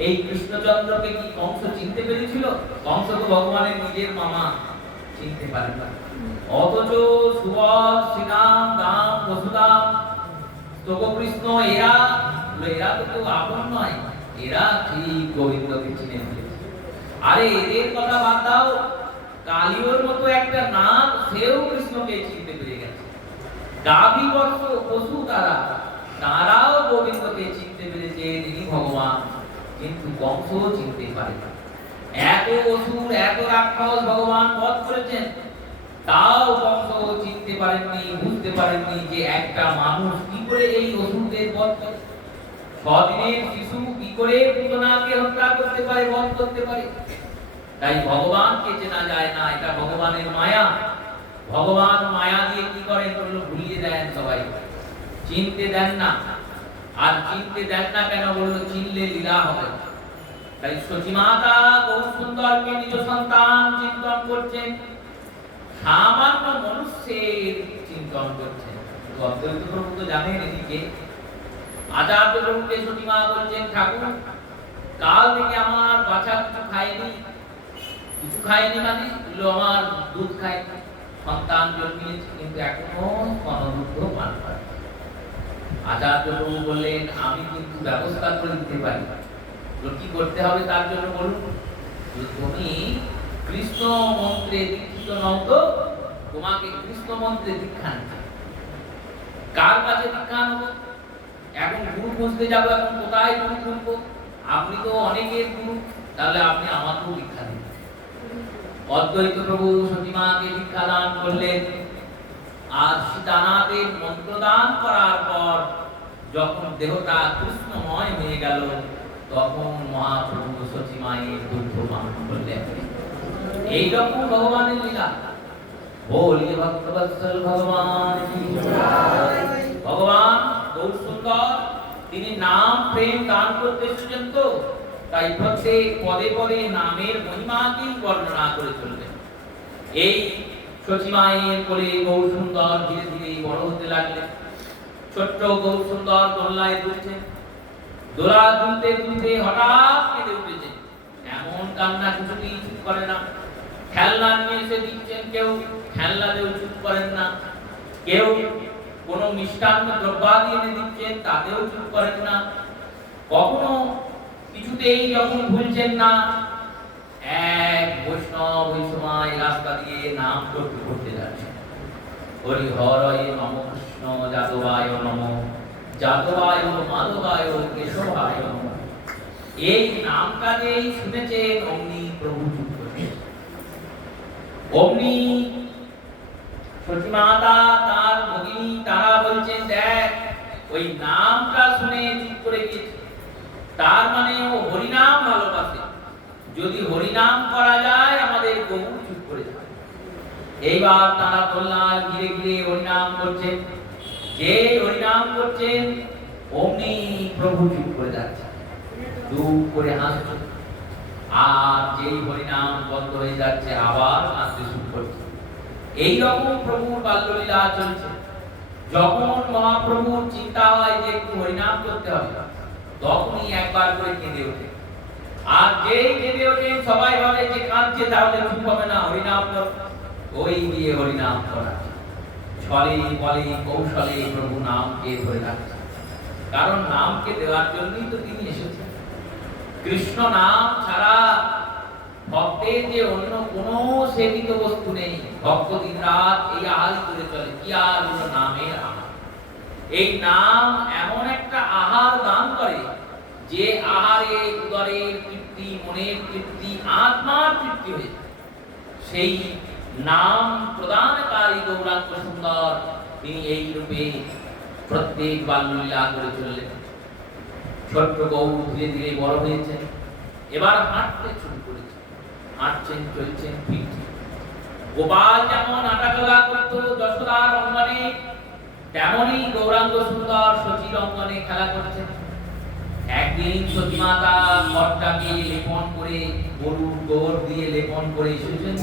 এই কৃষ্ণচন্দ্রকে কি কংস চিনতে পেরেছিল কংস তো ভগবানের নিজের মামা চিনতে পারে না অথচ সুবল শ্রীরাম রাম বসুদাম কৃষ্ণ এরা তো কেউ আপন নয় এরা ঠিক গোবিন্দকে চিনে ফেলেছে আরে এদের কথা বাদ দাও কালিওর মতো একটা নাম সেও কৃষ্ণকে চিনতে পেরে গেছে গাভী বর্ষ পশু তারাও গোবিন্দকে চিনতে পেরেছে তিনি ভগবান কিন্তু কংস চিনতে পারে না এত অসুর এত রাক্ষস ভগবান বধ করেছেন তাও কংস চিনতে পারেননি, বুঝতে পারেননি যে একটা মানুষ কি করে এই অসুরদের বধ করে। 6 দিনের শিশু কি করে পুতনাকে হত্যা করতে পারে, বধ করতে পারে। তাই ভগবানকে চেনা যায় না, এটা ভগবানের মায়া। ভগবান মায়া দিয়ে কি করেন, বললো ভুলিয়ে দেন সবাই, চিনতে দেন না। আর চিনতে দেন না কেন, বললো চিনলে লীলা হবে। তাই সচিমাতা বহু সুন্দরকে নিজ সন্তান চিন্তন করছেন, সামান্য মনুষ্যের চিন্তন করছেন। তো অদ্বৈত প্রভু তো জানেন এদিকে। আচার্য প্রভুকে সচিমা বলছেন, ঠাকুর কাল থেকে আমার বাচ্চা কিছু খায়নি। কিছু খায়নি মানে আমার দুধ খায়নি, সন্তান জন্মিয়েছে কিন্তু এখনো কোনো দুধ পান করে। আচার্য প্রভু বললেন, আমি কিন্তু ব্যবস্থা করে দিতে পারি। কি করতে হবে তার জন্য বলুন। তুমি কৃষ্ণ মন্ত্রে দীক্ষিত নও তো, তোমাকে কৃষ্ণ মন্ত্রে দীক্ষা নিতে। কার কাছে দীক্ষা নেব? এখন গুরু খুঁজতে যাবো, এখন কোথায় গুরু খুঁজবো? আপনি তো অনেকের গুরু, তাহলে আপনি আমাকেও দীক্ষা দিন। অদ্বৈত প্রভু সতীমাকে দীক্ষা দান করলেন। আর সীতানাথের মন্ত্রদান করার পর যখন দেহটা কৃষ্ণময় হয়ে গেল, তখন মহাপ্রভু সতীমায়ের দুঃখ পান করলেন। এইরকম ভগবানের লীলা। বলিয়ে ভক্তবৎসল ভগবান কি জয়। ভগবান বহু সুন্দর, তিনি নাম প্রেম দান করতে এসেছেন তো, তাই প্রত্যেক পদে পদে নামের মহিমাকেই বর্ণনা করে চলবেন। এই সচিমায়ের কোলে বহু সুন্দর ধীরে ধীরে বড় হতে লাগলেন। ছোট্ট বহু সুন্দর দোলনায় দুলছেন। দোলা দুলতে দুলতে হঠাৎ কেঁদে উঠেছেন। এমন কান্না কিছুতেই চুপ করে না। খেলনা নিয়ে এসে দিচ্ছেন, কেউ খেলনাতেও চুপ করেন না। কেউ কোনো মিষ্টান্ন দ্রব্যাদি এনে দিচ্ছেন, তাতেও চুপ করেন না। কখনো কিছুতেই যখন ভুলছেন না, এক বৈষ্ণব ওই সময় রাস্তা দিয়ে নাম করতে করতে যাচ্ছেন, হরি হরয়ে নম কৃষ্ণ যাদবায় নম, যাদবায় মাধবায় কেশবায় নম। এই নামটা যেই শুনেছেন, অমনি প্রভু চুপ করেছেন। অমনি সতীমাতা তার ভগিনী তারা বলছেন, দেখ ওই নামটা শুনে চুপ করে গিয়েছে, তার মানে ও হরিনাম ভালোবাসে। যদি হরিনাম করা যায়, আমাদের গরু চুপ করে যাবে। এইবার তারা বললাম ঘিরে ঘিরে হরিনাম করছেন। যে হরিনাম করছেন, অমনি প্রভু চুপ করে যাচ্ছে, চুপ করে হাসছে। আর যেই হরিনাম বন্ধ হয়ে যাচ্ছে, আবার হাসতে শুরু করছে। এইরকম প্রভুর বাল্যলীলা চলছে। যখন মহাপ্রভুর চিন্তা হয় যে একটু হরিনাম করতে হবে, তখনই একবার করে কেঁদে ওঠে। আর যেই কেঁদে ওঠে, সবাই ভাবে যে কাঁদছে, তাহলে চুপ হবে না, হরিনাম কর। ওই দিয়ে হরিনাম করা, ছলে বলে কৌশলে প্রভু নামকে ধরে রাখছে। কারণ নামকে দেওয়ার জন্যই তো তিনি এসেছেন। কৃষ্ণ নাম ছাড়া ভক্তের যে অন্য কোনো সেবিত বস্তু নেই। ভক্ত দিন রাত এই আহারই করে চলে, কি আর হলো নামের আহার। এই নাম এমন একটা আহার দান করে, যে আহারে উদরের তৃপ্তি, মনের তৃপ্তি, আত্মার তৃপ্তি হয়ে যায়। সেই নাম প্রদানকারী গৌরাঙ্গ সুন্দর, তিনি এই রূপে প্রত্যেক বাল্যলীলা করে চললেন। ছোট্ট গৌর ধীরে ধীরে বড় হয়েছেন, এবার হাঁটতে শুরু করেছেন। হাঁটছেন, চলছেন, ফিরছেন। গোপাল যেমন আটাচলা করত যশোদার অঙ্গনে, তেমনই গৌরাঙ্গ সুন্দর সচির অঙ্গনে খেলা করছেন। একদিন সতীমাতা ঘরটাকে লেপন করে, গরুর গোবর দিয়ে লেপন করে এসেছেন।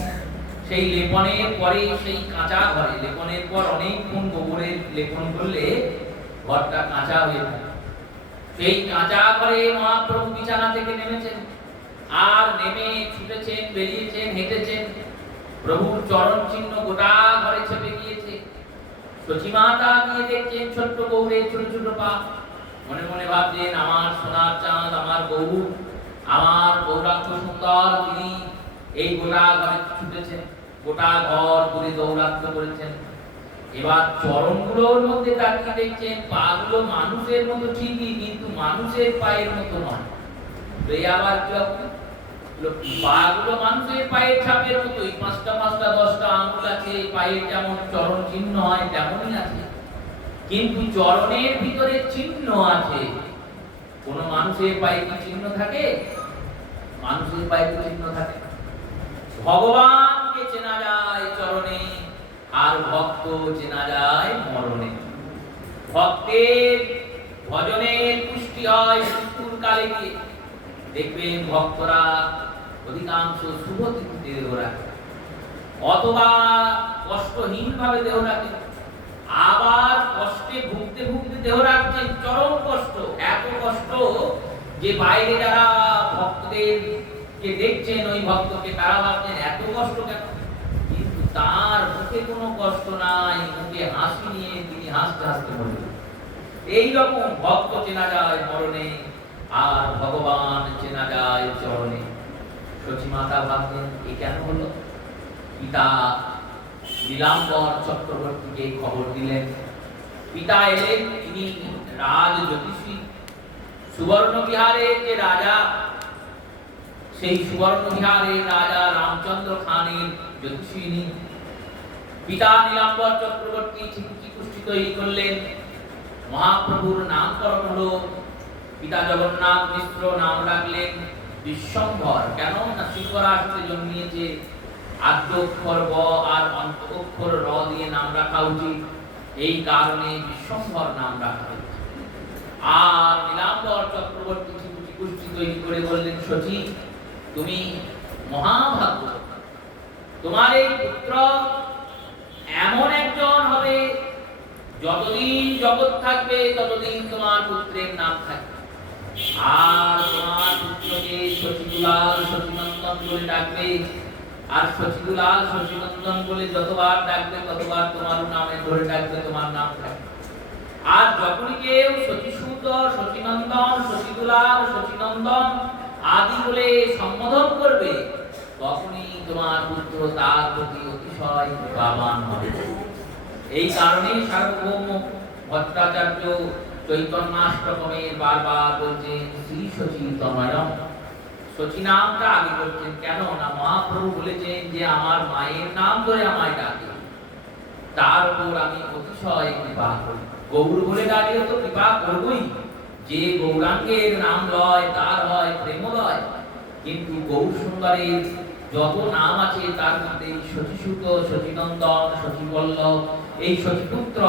সেই লেপনের পরে সেই কাঁচা ঘরে, লেপনের পর অনেকক্ষণ গোবরের লেপন করলে ঘরটা কাঁচা হয়ে যায়। সেই কাঁচা ঘরে মহাপ্রভু বিছানা থেকে নেমেছেন। আর নেমে ছুটেছেন, বেরিয়েছেন, হেঁটেছেন। প্রভুর চরণ চিহ্ন গোটা ঘরে ছেপে গিয়েছে। সচিমাতা গিয়ে দেখছেন ছোট্ট গৌরের ছোট ছোট পা। মনে মনে ভাবছেন, আমার সোনার চাঁদ, আমার গৌর, আমার গৌরাঙ্গ সুন্দর, তিনি এই গোটা ঘরে ছুটেছেন, গোটা ঘর ঘুরে দৌরাত্ম করেছেন। এবার চরণগুলোর মধ্যে তাকিয়ে দেখছেন, পাগুলো মানুষের মতো ঠিকই, কিন্তু মানুষের পায়ের মতো নয়। এই আবার কি হবে? পাগুলো মানুষের পায়ের ছাপের মতোই, পাঁচটা পাঁচটা 10টা আঙুল আছে, পায়ের যেমন চরণ চিহ্ন হয় তেমনই আছে, কিন্তু চরণের ভিতরে চিহ্ন আছে। কোন মানুষের পায়ে কি চিহ্ন থাকে? মানুষের পায়ে কি চিহ্ন থাকে? ভগবানকে চেনা যায় চরণে, আর ভক্ত চেনা যায় মরণে। ভক্তের ভজনের পুষ্টি হয় মৃত্যুর কালে গিয়ে। দেখবেন ভক্তরা অধিকাংশ শুভ তিথিতে দেহ রাখে, অথবা কষ্টহীন ভাবে দেহ রাখে, আবার কষ্টে ভুগতে ভুগতে দেহ রাখছেন, চরম কষ্ট, এত কষ্ট যে বাইরে যারা ভক্তদের কে দেখছেন, ওই ভক্তকে তারা ভাবছেন এত কষ্ট কেন, কিন্তু তার মুখে কোনো কষ্ট নাই, মুখে হাসি নিয়ে তিনি হাসতে হাসতে বললেন। এইরকম ভক্ত চেনা যায় মরণে, আর ভগবান চেনা যায় চরণে। সচিমাতা ভাবলেন এ কেন হলো? পিতা নীলাম্বর চক্রবর্তীকে খবর দিলেন। পিতা এলেন, তিনি রাজ জ্যোতিষী, সুবর্ণ বিহারের যে রাজা, সেই সুবর্ণ বিহারের রাজা রামচন্দ্র খানের জ্যোতিষী। পিতা নীলাম্বর চক্রবর্তী চিকুষ্টি তৈরি করলেন, মহাপ্রভুর নামকরণ হলো। পিতা জগন্নাথ মিশ্র নাম রাখলেন বিশ্বম্ভর। কেন না শিবরাশিতে জন্মিয়েছে, আদ্য অক্ষর ব আর অন্ত অক্ষর র দিয়ে নাম রাখা উচিত, এই কারণে বিশ্বম্ভর নাম রাখা হয়েছে। আর নীলাম্বর চক্রবর্তী চিকুষ্টি তৈরি করে বললেন, সচি তুমি মহাভাগ্য, তোমার এই পুত্র এমন একজন হবে, যতদিন জগৎ থাকবে ততদিন তোমার পুত্রের নাম থাকবে। আর তোমার পুত্রকে শশীদুলাল শশীনন্দন বলে ডাকবে, আর শশীদুলাল শশীনন্দন বলে যতবার ডাকবে ততবার তোমার নামে ধরে ডাকবে, তোমার নাম থাকবে। আর যখনই কেউ শশীসূত, শশীনন্দন, শশীদুলাল, শশীনন্দন আদি বলে সম্বোধন করবে, তখনই তোমার পুত্র তার প্রতি অতিশয় কৃপাবান হবে। এই কারণে সার্বভৌম ভট্টাচার্য চৈতন্যাষ্টকমের বারবার বলছেন শ্রী শচী তনয়ম। শচী নামটা আগে করছেন কেন না, মহাপ্রভু বলেছেন যে আমার মায়ের নাম ধরে আমায় ডাকে, তার উপর আমি অতিশয় কৃপা করি। গৌর বলে ডাকলে তো কৃপা করবই, যে গৌরাঙ্গের নাম লয় তার হয় প্রেমলয়। কিন্তু গৌর সুন্দরের যত নাম আছে তার মধ্যে শচীসূত, শচীনন্দন, শচীবল্লভ, এই শচীপুত্র,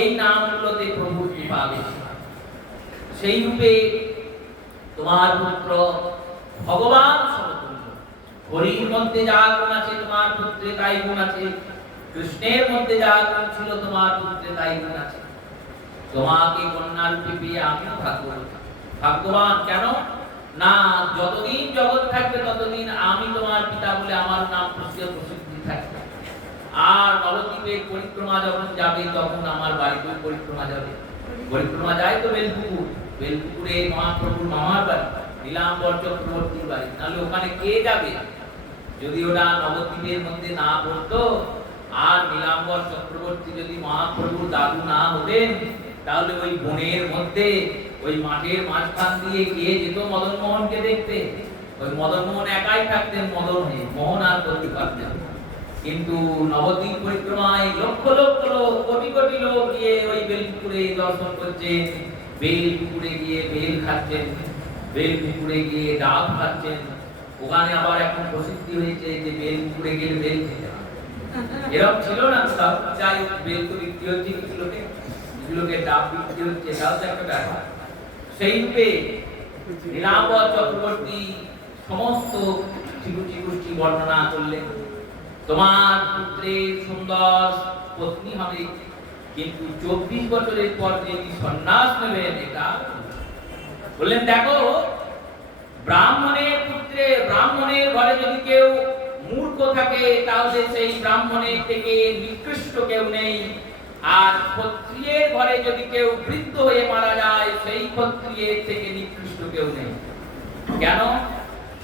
এই নামগুলোতে প্রভুর কৃপা বেশি। সেই রূপে তোমার পুত্র ভগবান সমতুল্য। হরির মধ্যে যা গুণ আছে তোমার পুত্রে তাই গুণ আছে, কৃষ্ণের মধ্যে যা গুণ ছিল তোমার পুত্রে তাই গুণ আছে। তোমাকে কন্যা রূপে পেয়ে আমিও ভাগ্যবান। কেন না, যতদিন জগৎ থাকবে ততদিন আমি তোমার পিতা বলে আমার নাম প্রসিদ্ধি থাকবে। আর নবদ্বীপের পরিক্রমা যখন যাবে তখন আমার বাড়িতে পরিক্রমা যাবে। পরিক্রমা যায় তো বেলপুকুর, বেলপুকুরে মহাপ্রভুর মামার বাড়ি, নীলাম্বর চক্রবর্তীর বাড়ি, নাহলে ওখানে কে যাবে? যদি ওটা নবদ্বীপের মধ্যে না পড়তো, আর নীলাম্বর চক্রবর্তী যদি মহাপ্রভুর দাদু না হতেন, তাহলে ওই বনের মধ্যে ওই মাঠের মাঝখান দিয়ে কে যেত মদন মোহনকে দেখতে? ওই মদন মোহন একাই থাকতেন মদন হয়ে, মোহন আর করতে পারতেন। কিন্তু নবদ্বীপ পরিক্রমায় লক্ষ লক্ষ লোক, কোটি কোটি লোক গিয়ে ওই বেলপুকুরে দর্শন করছেন, বেলপুকুরে গিয়ে বেল খাচ্ছেন, বেলপুকুরে গিয়ে ডাব খাচ্ছেন। ওখানে আবার এখন প্রসিদ্ধি হয়েছে যে বেলপুকুরে গেলে বেল খেতে হয়। এরকম ছিল না তো, যাই হোক বেল তো বিক্রি হচ্ছে, কিছু লোকের ডাব বিক্রি হচ্ছে, তাও তো একটা ব্যাপার। সেই রূপে নীলাম্বর চক্রবর্তী সমস্ত চিকুষ্টি বর্ণনা করলেন। তোমার পুত্রের সুন্দর পত্নী হবে, কিন্তু 24 বছরের পর তিনি সন্ন্যাস নেবেন। এটা বললেন, দেখো ব্রাহ্মণের পুত্রে, ব্রাহ্মণের ঘরে যদি কেউ মূর্খ থাকে তাহলে সেই ব্রাহ্মণের থেকে নিকৃষ্ট কেউ নেই। আর ক্ষত্রিয়ের ঘরে যদি কেউ বৃদ্ধ হয়ে মারা যায়, সেই ক্ষত্রিয়ের থেকে নিকৃষ্ট কেউ নেই। কেন?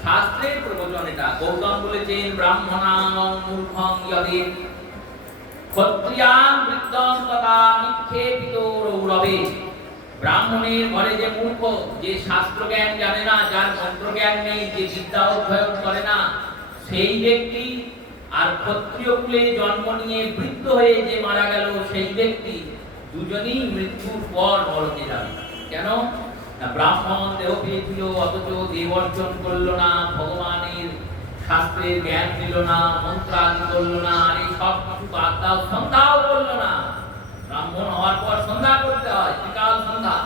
শাস্ত্রের প্রবচন এটা। গৌতম বলেছেন ব্রাহ্মণাং মূর্খং যদিন ক্ষত্রিয়াং বৃদ্ধং তথা নিক্ষেপিতো রৌরবে। ব্রাহ্মণের ঘরে যে মূর্খ, যে শাস্ত্র জ্ঞান জানে না, যার মন্ত্র জ্ঞান নেই, যে বিদ্যা অধ্যয়ন করে না, সেই ব্যক্তি আর ক্ষত্রিয় কুলে জন্ম নিয়ে বৃদ্ধ হয়ে যে মারা গেল সেই ব্যক্তি দুজনেই মৃত্যুর পর নরকে যাবে। কেন না ব্রাহ্মণ দেহ পেয়েছিল অথচ দেব অর্জন করলো না, ভগবানের শাস্ত্রের জ্ঞান দিল না, মন্ত্রাদি করলো না, আর এই সব কিছু বাদ দাও, সন্ধ্যাও করলো না। ব্রাহ্মণ হওয়ার পর সন্ধ্যা করতে হয়, ত্রিকাল সন্ধ্যা।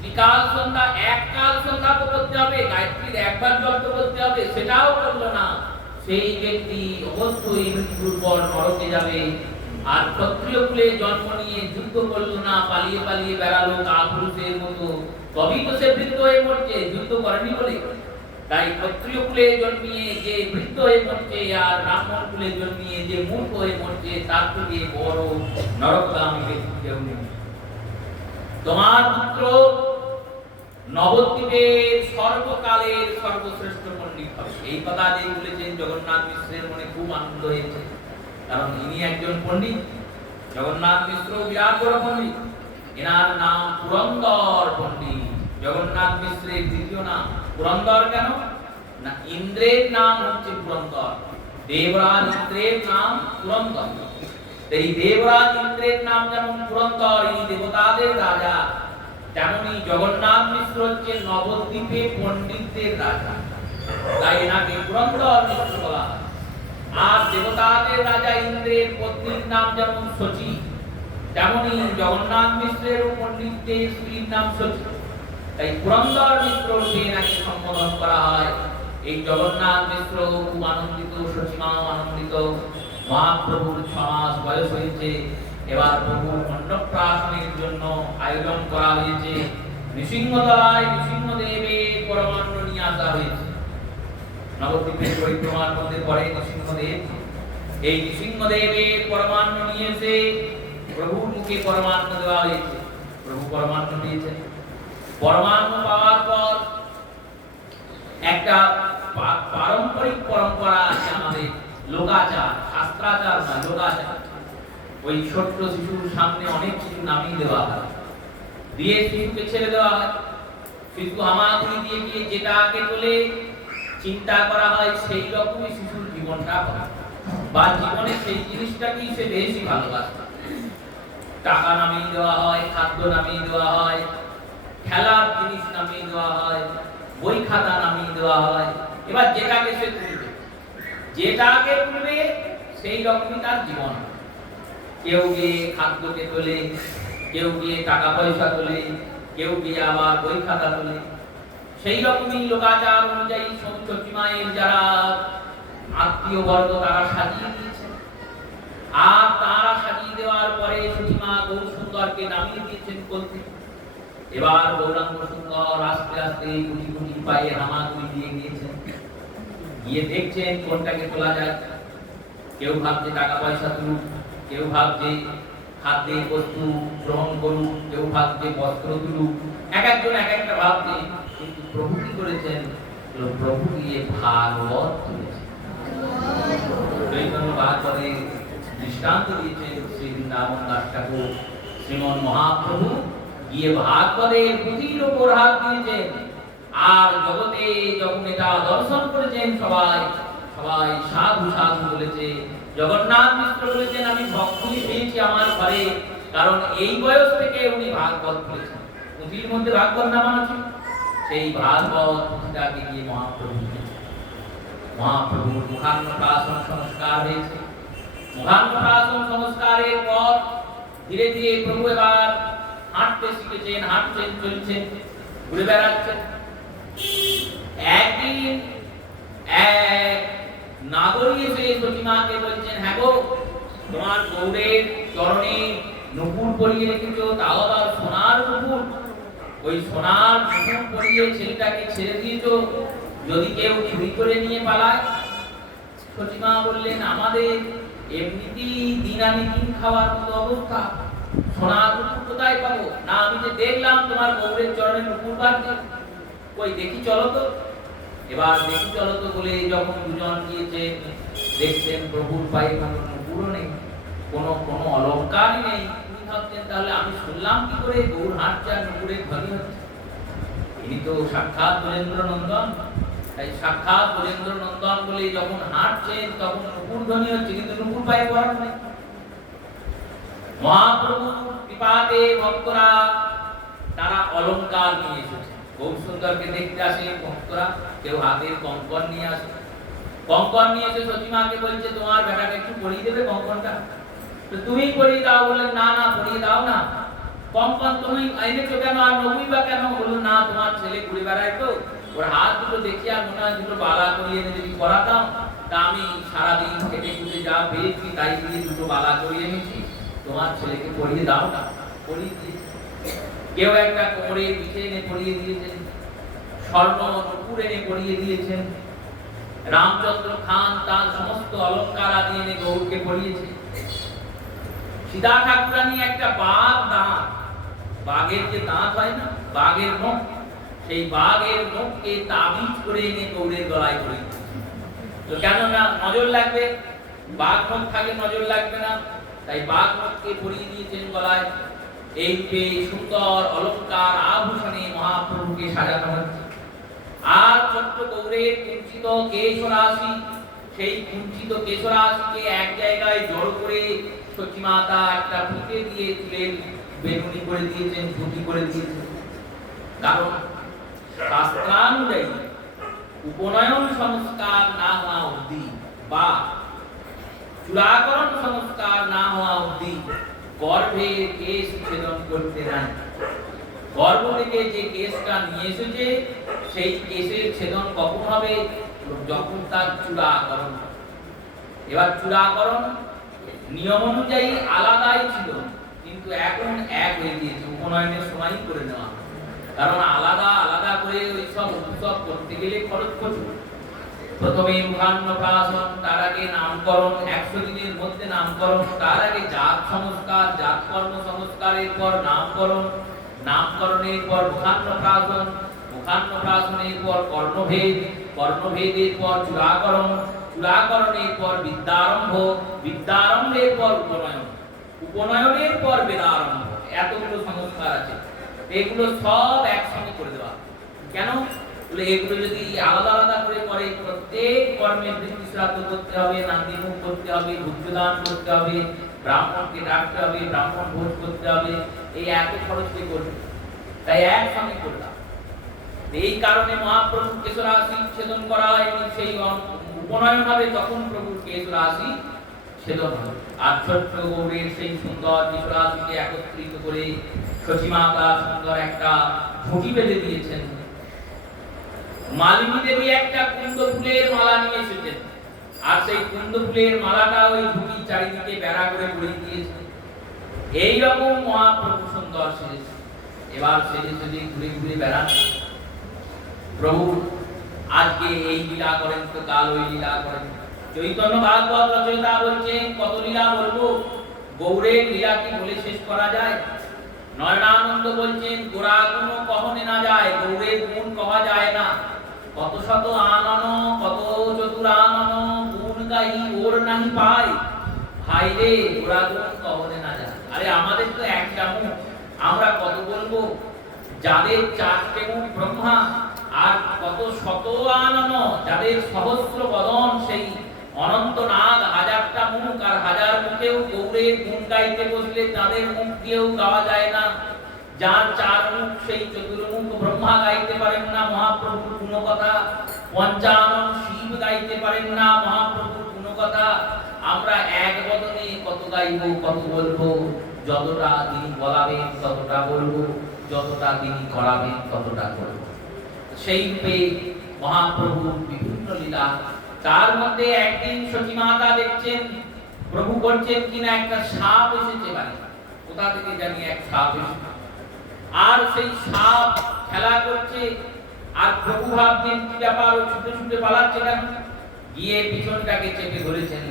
ত্রিকাল সন্ধ্যা, এককাল সন্ধ্যা তো করতে হবে, গায়ত্রীর একবার জপ তো করতে হবে, সেটাও করলো না। সেই ব্যক্তি অবশ্যই মৃত্যুর পর নরকে যাবে। আর ক্ষত্রিয় কুলে জন্ম নিয়ে যুদ্ধ করলো না, পালিয়ে পালিয়ে বেড়ালো কাপুরুষের মতো, তবেই তো সে বৃদ্ধ হয়ে মরছে, যুদ্ধ করেনি বলে। তাই ক্ষত্রিয় কুলে জন্মিয়ে যে বৃদ্ধ হয়ে মরছে আর ব্রাহ্মণ কুলে জন্মিয়ে যে মূর্খ হয়ে মরছে, তার থেকে বড় নরকগামী ব্যক্তি কেউ নেই। তোমার পুত্র নবদ্বীপের সর্বকালের সর্বশ্রেষ্ঠ পণ্ডিত হবে। এই কথা যে বলেছেন জগন্নাথ মিশ্রের মনে খুব আনন্দ হয়েছে, কারণ ইনি একজন পণ্ডিত। জগন্নাথ মিশ্র বিরাট বড় পণ্ডিত, এনার নাম পুরন্দর পণ্ডিত। জগন্নাথ মিশ্রের দ্বিতীয় নাম পুরন্দর। কেন না ইন্দ্রের নাম হচ্ছে পুরন্দর, দেবরাজ ইন্দ্রের নাম পুরন্দর। এই দেবরাজ ইন্দ্রের নাম যেমন পুরন্দর, এই দেবতাদের রাজা, তেমনি জগন্নাথ মিশ্র হচ্ছে নবদ্বীপে পণ্ডিতদের রাজা, তাই এনাকে পুরন্দর মিশ্র বলা হয়। আর দেবতাদের রাজা ইন্দ্রের পত্নীর নাম যেমন শচী, তেমনি জগন্নাথ মিশ্রের পণ্ডিতদের স্ত্রীর নাম শচী, তাই পুরন্দর মিশ্র রূপে এনাকে সম্বোধন করা হয়। এই জগন্নাথ মিশ্র খুব আনন্দিত, শচীমাও আনন্দিত। মহাপ্রভুর 6 মাস বয়স হয়েছে, এবার প্রভুর অন্নপ্রাশনের জন্য আয়োজন করা হয়েছে। নৃসিংহতলায় নৃসিংহদেবের পরমান্ন নিয়ে আসা হয়েছে। নবদ্বীপের পরিক্রমার মধ্যে পড়ে নৃসিংহদেব। এই নৃসিংহদেবের পরমান্ন নিয়ে এসে প্রভুর মুখে পরমান্ন দেওয়া হয়েছে। প্রভু পরমান্ন দিয়েছেন। পরমান্ন পাওয়ার পর একটা পারম্পরিক পরম্পরা আছে আমাদের, লোকাচার, শাস্ত্রাচার না, লোকাচার। ওই ছোট্ট শিশুর সামনে অনেক কিছু নামিয়ে দেওয়া হয়, দিয়ে শিশুকে ছেড়ে দেওয়া হয়। শিশু হামাগুড়ি দিয়ে গিয়ে যেটাকে বলে চিন্তা করা হয় সেই রকমই শিশুর জীবনটা হয়, বা জীবনে সেই জিনিসটাকেই সে বেশি ভালোবাসে। টাকা নামিয়ে দেওয়া হয়, খাদ্য নামিয়ে দেওয়া হয়, খেলার জিনিস নামিয়ে দেওয়া হয়, বই খাতা নামিয়ে দেওয়া হয়। এবার যেটাকে সে তুলবে, যেটাকে তুলবে সেই রকমই তার জীবন। কেউ গিয়ে খাদ্যকে তোলে, কেউ গিয়ে টাকা পয়সা তোলে, কেউ গিয়ে আবার বই খাতা তোলে। সেই রকমই লোকাচার অনুযায়ী সরস্বতী মায়ের যারা আত্মীয় বর্গ তারা সাজিয়ে দিয়েছে। আর তারা সাজিয়ে দেওয়ার পরে সতীমা গৌর সুন্দরকে নামিয়ে দিয়েছেন বলতে। এবার গৌরাঙ্গ সুন্দর আস্তে আস্তে গুটি গুটি পায়ে হামাগুড়ি দিয়ে গিয়েছেন, গিয়ে দেখছেন কোনটাকে তোলা যায়। কেউ ভাবছে টাকা পয়সা তুলুক, কেউ ভাবছে খাদ্যের বস্তু গ্রহণ করুক, কেউ ভাবছে বস্ত্র তুলুক, এক একজন এক একটা ভাবছে। কিন্তু প্রভু কি করেছেন? প্রভু গিয়ে ভাগবত তুলেছেন। চৈতন্য ভাগবতে দৃষ্টান্ত দিয়েছেন শ্রী বৃন্দাবন দাস ঠাকুর। শ্রীমন মহাপ্রভু গিয়ে ভাগবতের পুঁথির উপর হাত দিয়েছেন। আর জগতে যখন এটা দর্শন করেছেন সবাই সবাই সাধু সাধু বলেছে। জগন্নাথ মিশ্র বলেছেন আমি ভক্তি পেয়েছি আমার ঘরে, কারণ এই বয়স থেকে উনি ভাগবত পড়েছেন। পুঁথির মধ্যে ভাগবত নামানো ছিল, সেই ভাগবত পুঁথিটাকে গিয়ে মহাপ্রভু মহাপ্রভুর মুখান্নপ্রাশন সংস্কার হয়েছে। মুখান্নপ্রাশন সংস্কারের পর ধীরে ধীরে প্রভু এবার হাঁটতে শিখেছেন, হাঁটছেন, চলছেন, ঘুরে বেড়াচ্ছেন। একদিন এক নাগরী এসে সতীমাকে বলছেন, হ্যাঁ গো, তোমার গৌরের চরণে নুপুর পরিয়ে রেখেছো, তাও আবার সোনার নুপুর। ওই সোনার নুপুর পরিয়ে ছেলেটাকে ছেড়ে দিয়েছো, যদি কেউ চুরি করে নিয়ে পালায়। সতীমা বললেন, আমাদের এমনিতেই দিন আনি দিন খাওয়ার মতো অবস্থা, সোনার নুপুর কোথায় পাবো? না, আমি যে দেখলাম তোমার গৌরের চরণে নুপুর বাজছে, কই দেখি চলো তো। এবার দেখি চলো তো বলে যখন দুজন গিয়েছে, দেখছেন প্রভুর পায়ে কোনো নুপুরও নেই, কোনো অলঙ্কারই নেই। ভাবছেন তাহলে আমি শুনলাম কি করে গৌর হাঁটছে আর নুপুরের ধ্বনি হচ্ছে? ইনি তো সাক্ষাৎ ব্রজেন্দ্র নন্দন। তাই সাক্ষাৎ ব্রজেন্দ্র নন্দন বলে যখন হাঁটছেন তখন নুপুর ধ্বনি হচ্ছে, কিন্তু নুপুর পায়ে পড়া নেই। মহাপ্রভু কৃপাতে ভক্তরা তারা অলংকার নিয়ে এসেছে। গৌর সুন্দরকে দেখতে আসে ভক্তরা, কেউ হাতের কঙ্কন নিয়ে আসে। কঙ্কন নিয়ে এসে সতীমাকে বলছে তোমার বেটাকে একটু পরিয়ে দেবে কঙ্কনটা? তো তুমি পরিয়ে দাও। বলে না না পরিয়ে দাও না, কঙ্কন তুমি এনেছো কেন আর নবী বা কেন? বললো না তোমার ছেলে ঘুরে বেড়ায় তো ওর হাত দুটো দেখি আর মনে হয় দুটো বালা করিয়ে এনে যদি করাতাম, তা আমি সারাদিন খেটে খুঁটে যা পেয়েছি তাই দিয়ে দুটো বালা করিয়ে এনেছি, তোমার ছেলেকে পরিয়ে দাও না। পরিয়ে দিয়েছে। কেউ একটা কোমরে পিঠে এনে পরিয়ে দিয়েছেন, স্বর্ণ নুপুর এনে পরিয়ে দিয়েছেন। রামচন্দ্র খান তার সমস্ত অলঙ্কার আদি এনে গৌরকে পরিয়েছে। সীতা ঠাকুরানী একটা বাঘ দাঁত, বাঘের যে দাঁত হয় না, বাঘের নখ, সেই বাঘের নখকে তাবিজ করে এনে গৌরের গলায় পরিয়েছে। তো কেন না নজর লাগবে, বাঘ নখ থাকলে নজর লাগবে না, তাই বাঘ নখকে পরিয়ে দিয়েছেন গলায়। এই সুন্দর অলঙ্কার আভূষণে মহাপ্রভুকে সাজানো হচ্ছে। আর ছোট্ট গৌরের কুঞ্চিত কেশরাশি, সেই কুঞ্চিত কেশরাশিকে এক জায়গায় জড় করে সতী মাতা একটা ফুটে দিয়ে তুলেন বেনুনি করে দিয়েছেন, ফুটি করে দিয়েছেন। কারণ শাস্ত্রানুযায়ী উপনয়ন সংস্কার না হওয়া অবধি বা চূড়াকরণ সংস্কার না হওয়া অবধি গর্ভে কেশ ছেদন করতে নাই। গর্ভ থেকে যে কেশটা নিয়ে এসেছে সেই কেশের ছেদন কখন হবে? যখন তার চূড়াকরণ। এবার চূড়াকরণ নিয়ম অনুযায়ী আলাদাই ছিল, কিন্তু এখন এক হয়ে গিয়েছে, উপনয়নের সময় করে নেওয়া। কারণ আলাদা আলাদা করে ওই সব উৎসব করতে গেলে খরচ প্রচুর। প্রথমে মুখান্নপ্রাশন, তার আগে নামকরণ, 100 দিনের মধ্যে নামকরণ, তার আগে জাত সংস্কার, জাত কর্ম সংস্কারের পর নামকরণ, নামকরণের পর মুখান্নপ্রাশন, মুখান্নপ্রাশনের পর কর্ণভেদ, কর্ণভেদের পর চূড়াকরণ, চূড়াকরণের পর বিদ্যারম্ভ, বিদ্যারম্ভের পর উপনয়ন, উপনয়নের পর বেদারম্ভ। এতগুলো সংস্কার আছে, এগুলো সব একসঙ্গে করে দেওয়া। কেন? এগুলো যদি আলাদা আলাদা করে করে প্রত্যেক কর্মের বৃত্তি শ্রাদ্ধ করতে হবে, নান্দিমুখ করতে হবে, ভূজ্যদান করতে হবে, ব্রাহ্মণকে ডাকতে হবে, ব্রাহ্মণ ভোজ করতে হবে, এই এত খরচ কে করবে? তাই একসঙ্গে করলাম। এই কারণে মহাপ্রভু কেশরাশি ছেদন করা হয়নি, সেই উপনয়ন হবে তখন প্রভুর কেশরাশি ছেদন হবে। আর ছোট্ট গৌরের সেই সুন্দর কেশরাশিকে একত্রিত করে সতী মাতা সুন্দর একটা ঝুঁটি বেঁধে দিয়েছেন। মালিনী দেবী একটা কুন্দ ফুলের মালা নিয়ে এসেছেন, আর সেই কুন্দ ফুলের মালাটা ওই ঝুঁটির চারিদিকে বেড়া করে পরিয়ে দিয়েছেন। এইরকম মহাপ্রভু সুন্দর সেজেছে। এবার সেজে সেজে ঘুরে ঘুরে বেড়ান প্রভু। আজকে এই লীলা করেন তো কাল ওই লীলা করেন। চৈতন্য ভাগবত রচয়িতা বলছেন কত লীলা বলবো, গৌরের লীলা কি বলে শেষ করা যায়? নয়নানন্দ বলছেন গোরা গুণ কহনে না যায়, গৌরের গুণ কহা যায় না। কত শত আনন, কত চতুর আনন, গুণ গাই ওর নাহি পাই। ভাই রে, গোরা গুণ কহনে না যায়। আরে আমাদের তো একটা মুখ, আমরা কত বলবো? যাদের 4টে মুখ ব্রহ্মা, আর কত শত আনন, যাদের সহস্র বদন, সেই অনন্ত নাগ 1000টা মুখ, আর 1000 মুখেও গৌরের গুণ গাইতে বসলে তাদের মুখ দিয়েও গাওয়া যায় না। যার 4 মুখ সেই চতুর্মুখ ব্রহ্মা গাইতে পারেন না মহাপ্রভুর গুণকথা, 55 শিব গাইতে পারেন না মহাপ্রভুর গুণকথা। আমরা এক বদনে কত গাইব, কত বলবো? যতটা তিনি বলাবেন ততটা বলবো, যতটা তিনি করাবেন ততটা করব। সেই রূপে মহাপ্রভুর বিভিন্ন লীলা। তার মধ্যে একদিন সতী মাতা দেখছেন প্রভু করছেন কিনা একটা সাপ এসেছে বাড়ি, কোথা থেকে জানি এক সাপ এসেছে, আর সেই সাপ খেলা করছে। আর প্রভু ভাবছেন কি ব্যাপার, ও ছুটে ছুটে পালাচ্ছে কেন? গিয়ে পিছনটাকে চেপে ধরেছেন,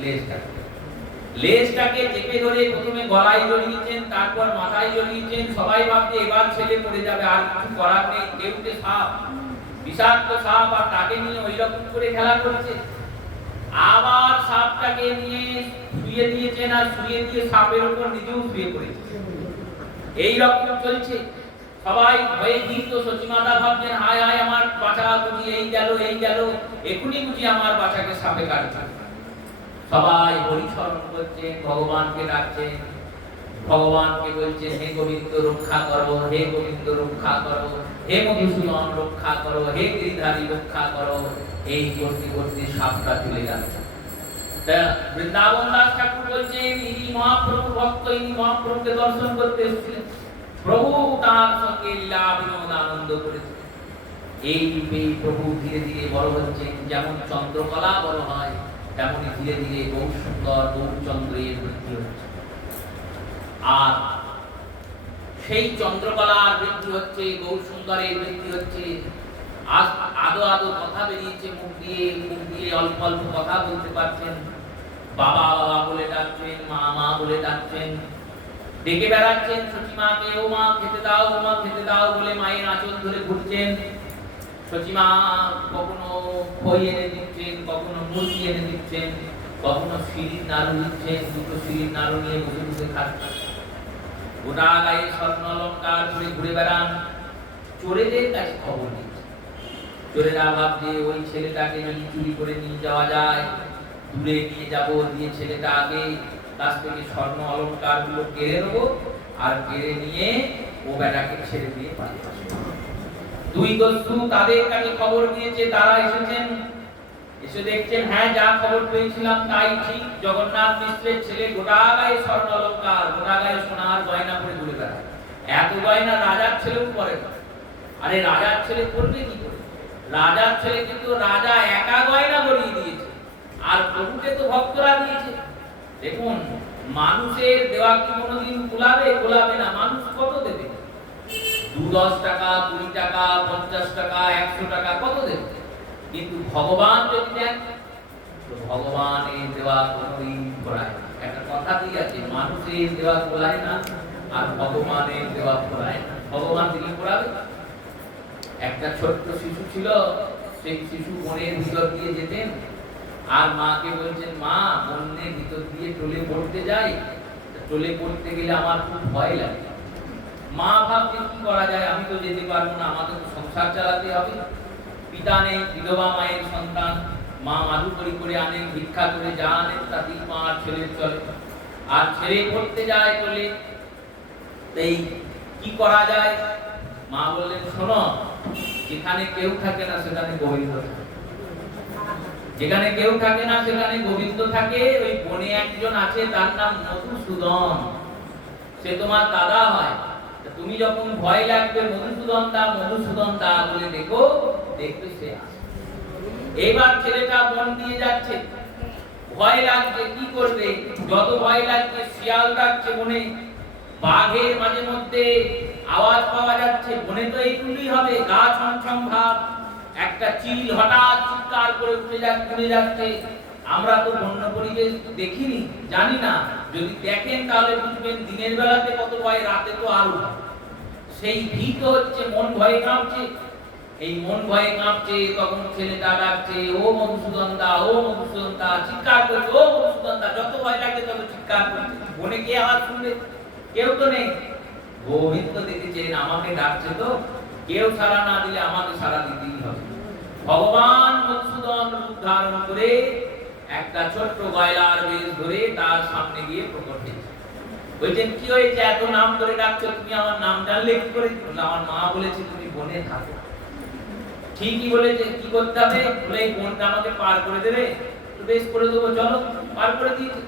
লেজটাকে চেপে ধরে প্রথমে গলায় জড়িয়েছেন, তারপর মাথায় জড়িয়েছেন। সবাই ভাবছে এবার ছেলে পড়ে যাবে, আর কিছু করার নেই। কেউতে সাপ, বিষাক্ত সাপ, আর তাকে নিয়ে ওই রকম করে খেলা করছে। আবার সাপটাকে নিয়ে শুয়ে দিয়েছেন, আর শুয়ে দিয়ে সাপের উপর নিজেও শুয়ে পড়েছে। এই রকম চলছে। সবাই ভয়ে ভীত। সচিমাতা ভাবছেন হায় হায় আমার বাছা বুঝি এই গেল, এখনই বুঝি আমার বাছাকে সাপে কাটবে। সবাই হরিচরণ করছেন, ভগবানকে ডাকছেন, ভগবানকে বলছেন হে গোবিন্দ রক্ষা করো, হে গোবিন্দ রক্ষা করো, হে মধুসূদন রক্ষা করো, হে গিরিধারী রক্ষা করো। এই করতে করতে সাপটা চলে যাচ্ছে। বৃন্দাবন দাস ঠাকুর বলছেন ইনি মহাপ্রভু ভক্ত, ইনি মহাপ্রভুকে দর্শন করতে এসেছিলেন। প্রভু তার সঙ্গে লীলা বিনোদ আনন্দ করেছেন। এই রূপে প্রভু ধীরে ধীরে বড় হচ্ছেন। যেমন চন্দ্রকলা বড় হয়, তেমনি ধীরে ধীরে গৌর সুন্দর গৌরচন্দ্রের বৃদ্ধি হচ্ছে। আর সেই চন্দ্রকলার বৃদ্ধি হচ্ছে, গৌর সুন্দরের বৃদ্ধি হচ্ছে। আদো আদো কথা বেরিয়েছে মুখ দিয়ে অল্প অল্প কথা বলতে পারছেন। বাবা বাবা বলে ডাকছেন, মা মা বলে ডাকছেন, ডেকে বেড়াচ্ছেন সচিমাকে, ও মা খেতে দাও, ও মা খেতে দাও বলে মায়ের আঁচল ধরে ঘুরছেন। সচিমা কখনো খই এনে দিচ্ছেন, কখনো মুরগি এনে দিচ্ছেন, কখনো শিরির নাড়ু দিচ্ছেন। দুটো শিরির নাড়ু নিয়ে বসে বসে খাচ্ছেন। গোটা গায়ে স্বর্ণ অলঙ্কার ঘুরে ঘুরে বেড়ান। চোরেদের কাছে খবর দিচ্ছে। চোরেরা ভাবছে ওই ছেলেটাকে যদি চুরি করে নিয়ে যাওয়া যায়, দূরে নিয়ে যাব, দিয়ে ছেলেটা আগে কাছ থেকে স্বর্ণ অলঙ্কার গুলো কেড়ে নেবো, আর কেড়ে নিয়ে ও বেটাকে ছেড়ে দিয়ে পালিয়ে আসবো। দুই দস্যু তাদের কাছে খবর দিয়েছে, তারা এসেছেন। এসে দেখছেন হ্যাঁ যা খবর পেয়েছিলাম তাই ঠিক। জগন্নাথ মিশ্রের ছেলে গোটা গায়ে স্বর্ণ অলঙ্কার, গোটা গায়ে সোনার গয়না পরে ঘুরে বেড়ায়। এত গয়না রাজার ছেলেও পরে না। আরে রাজার ছেলে করবে কি করে? রাজার ছেলে কিন্তু রাজা একা গয়না গড়িয়ে দিয়েছে, আর প্রভুকে তো ভক্তরা দিয়েছে। দেখুন মানুষের দেওয়া কি কোনোদিন গোলাবে না। মানুষ কত দেবে? 10 টাকা, 20 টাকা, 50 টাকা, 100 টাকা কত দেবে? কিন্তু ভগবান যদি দেন, তো ভগবানের দেওয়া কোনোদিন ঘোরায় না। একটা কথা দিয়ে আছে, মানুষের দেওয়া ঘোরায় না, আর ভগবানের দেওয়া ঘোরায় না। ভগবান দিলে ঘোরাবে? একটা ছোট্ট শিশু ছিল, সেই শিশু বনের ভিতর দিয়ে যেতেন, আর মাকে বলছেন মা বনের ভিতর দিয়ে টলে পড়তে যাই, টলে পড়তে গেলে আমার খুব ভয় লাগে। মা ভাবছে কি করা যায়, আমি তো যেতে পারবো না, আমাকে তো সংসার চালাতে হবে। পিতা নেই, বিধবা মায়ের সন্তান। মা মাদু করে আনেন, ভিক্ষা করে যা আনেন তাতেই মা আর ছেলের চলে। আর ছেলে পড়তে যায় টলে, এই কি করা যায়? মা বললেন শোনো, যেখানে কেউ থাকে না সেখানে গোবিন্দ থাকে, যেখানে কেউ থাকে না সেখানে গোবিন্দ থাকে। ওই বনে একজন আছে, তার নাম মধুসূদন, সে তোমার দাদা হয়। তুমি যখন ভয় লাগবে মধুসূদন দা বলে দেখো, দেখবে সে আসে। এবার ছেলেটা বন দিয়ে যাচ্ছে, ভয় লাগছে, কি করবে? যত ভয় লাগছে, শিয়াল ডাকছে বনে, বাঘের মাঝে মধ্যে আওয়াজ পাওয়া যাচ্ছে। বনে তো এইটুকুই হবে, গা ছমছম ভাব। একটা চিল হঠাৎ চিৎকার করে উঠে যাচ্ছে। আমরা তো বন্য পরিবেশ দেখিনি, জানি না। যদি দেখেন তাহলে বুঝবেন দিনের বেলাতে কত ভয়, রাতে তো আরো। সেই ভীত হচ্ছে, মন ভয়ে কাঁপছে। এই মন ভয়ে কাঁপছে, তখন ছেলেটা ডাকছে ও মধুসূদন দা, ও মধুসূদন দা, চিৎকার করছে ও মধুসূদন দা। যত ভয় লাগে তত চিৎকার করছে। বনে কে আওয়াজ শুনবে? কেউ তো নেই। গোবিন্দ দেখেছেন আমাকে ডাকছে, তো কেউ সাড়া না দিলে আমাকে সাড়া দিতেই হবে। ভগবান মধুসূদন রূপ ধারণ করে একটা ছোট্ট গয়লার বেশ ধরে তার সামনে গিয়ে প্রকট হয়েছে। বলছেন কি হয়েছে, এত নাম ধরে ডাকছো, তুমি আমার নাম জানলে কি করে? আমার মা বলেছে তুমি বনে থাকো। ঠিকই বলেছে, কি করতে হবে? বলে এই বনটা আমাকে পার করে দেবে। তো বেশ করে দেবো, চলো। পার করে দিয়েছে।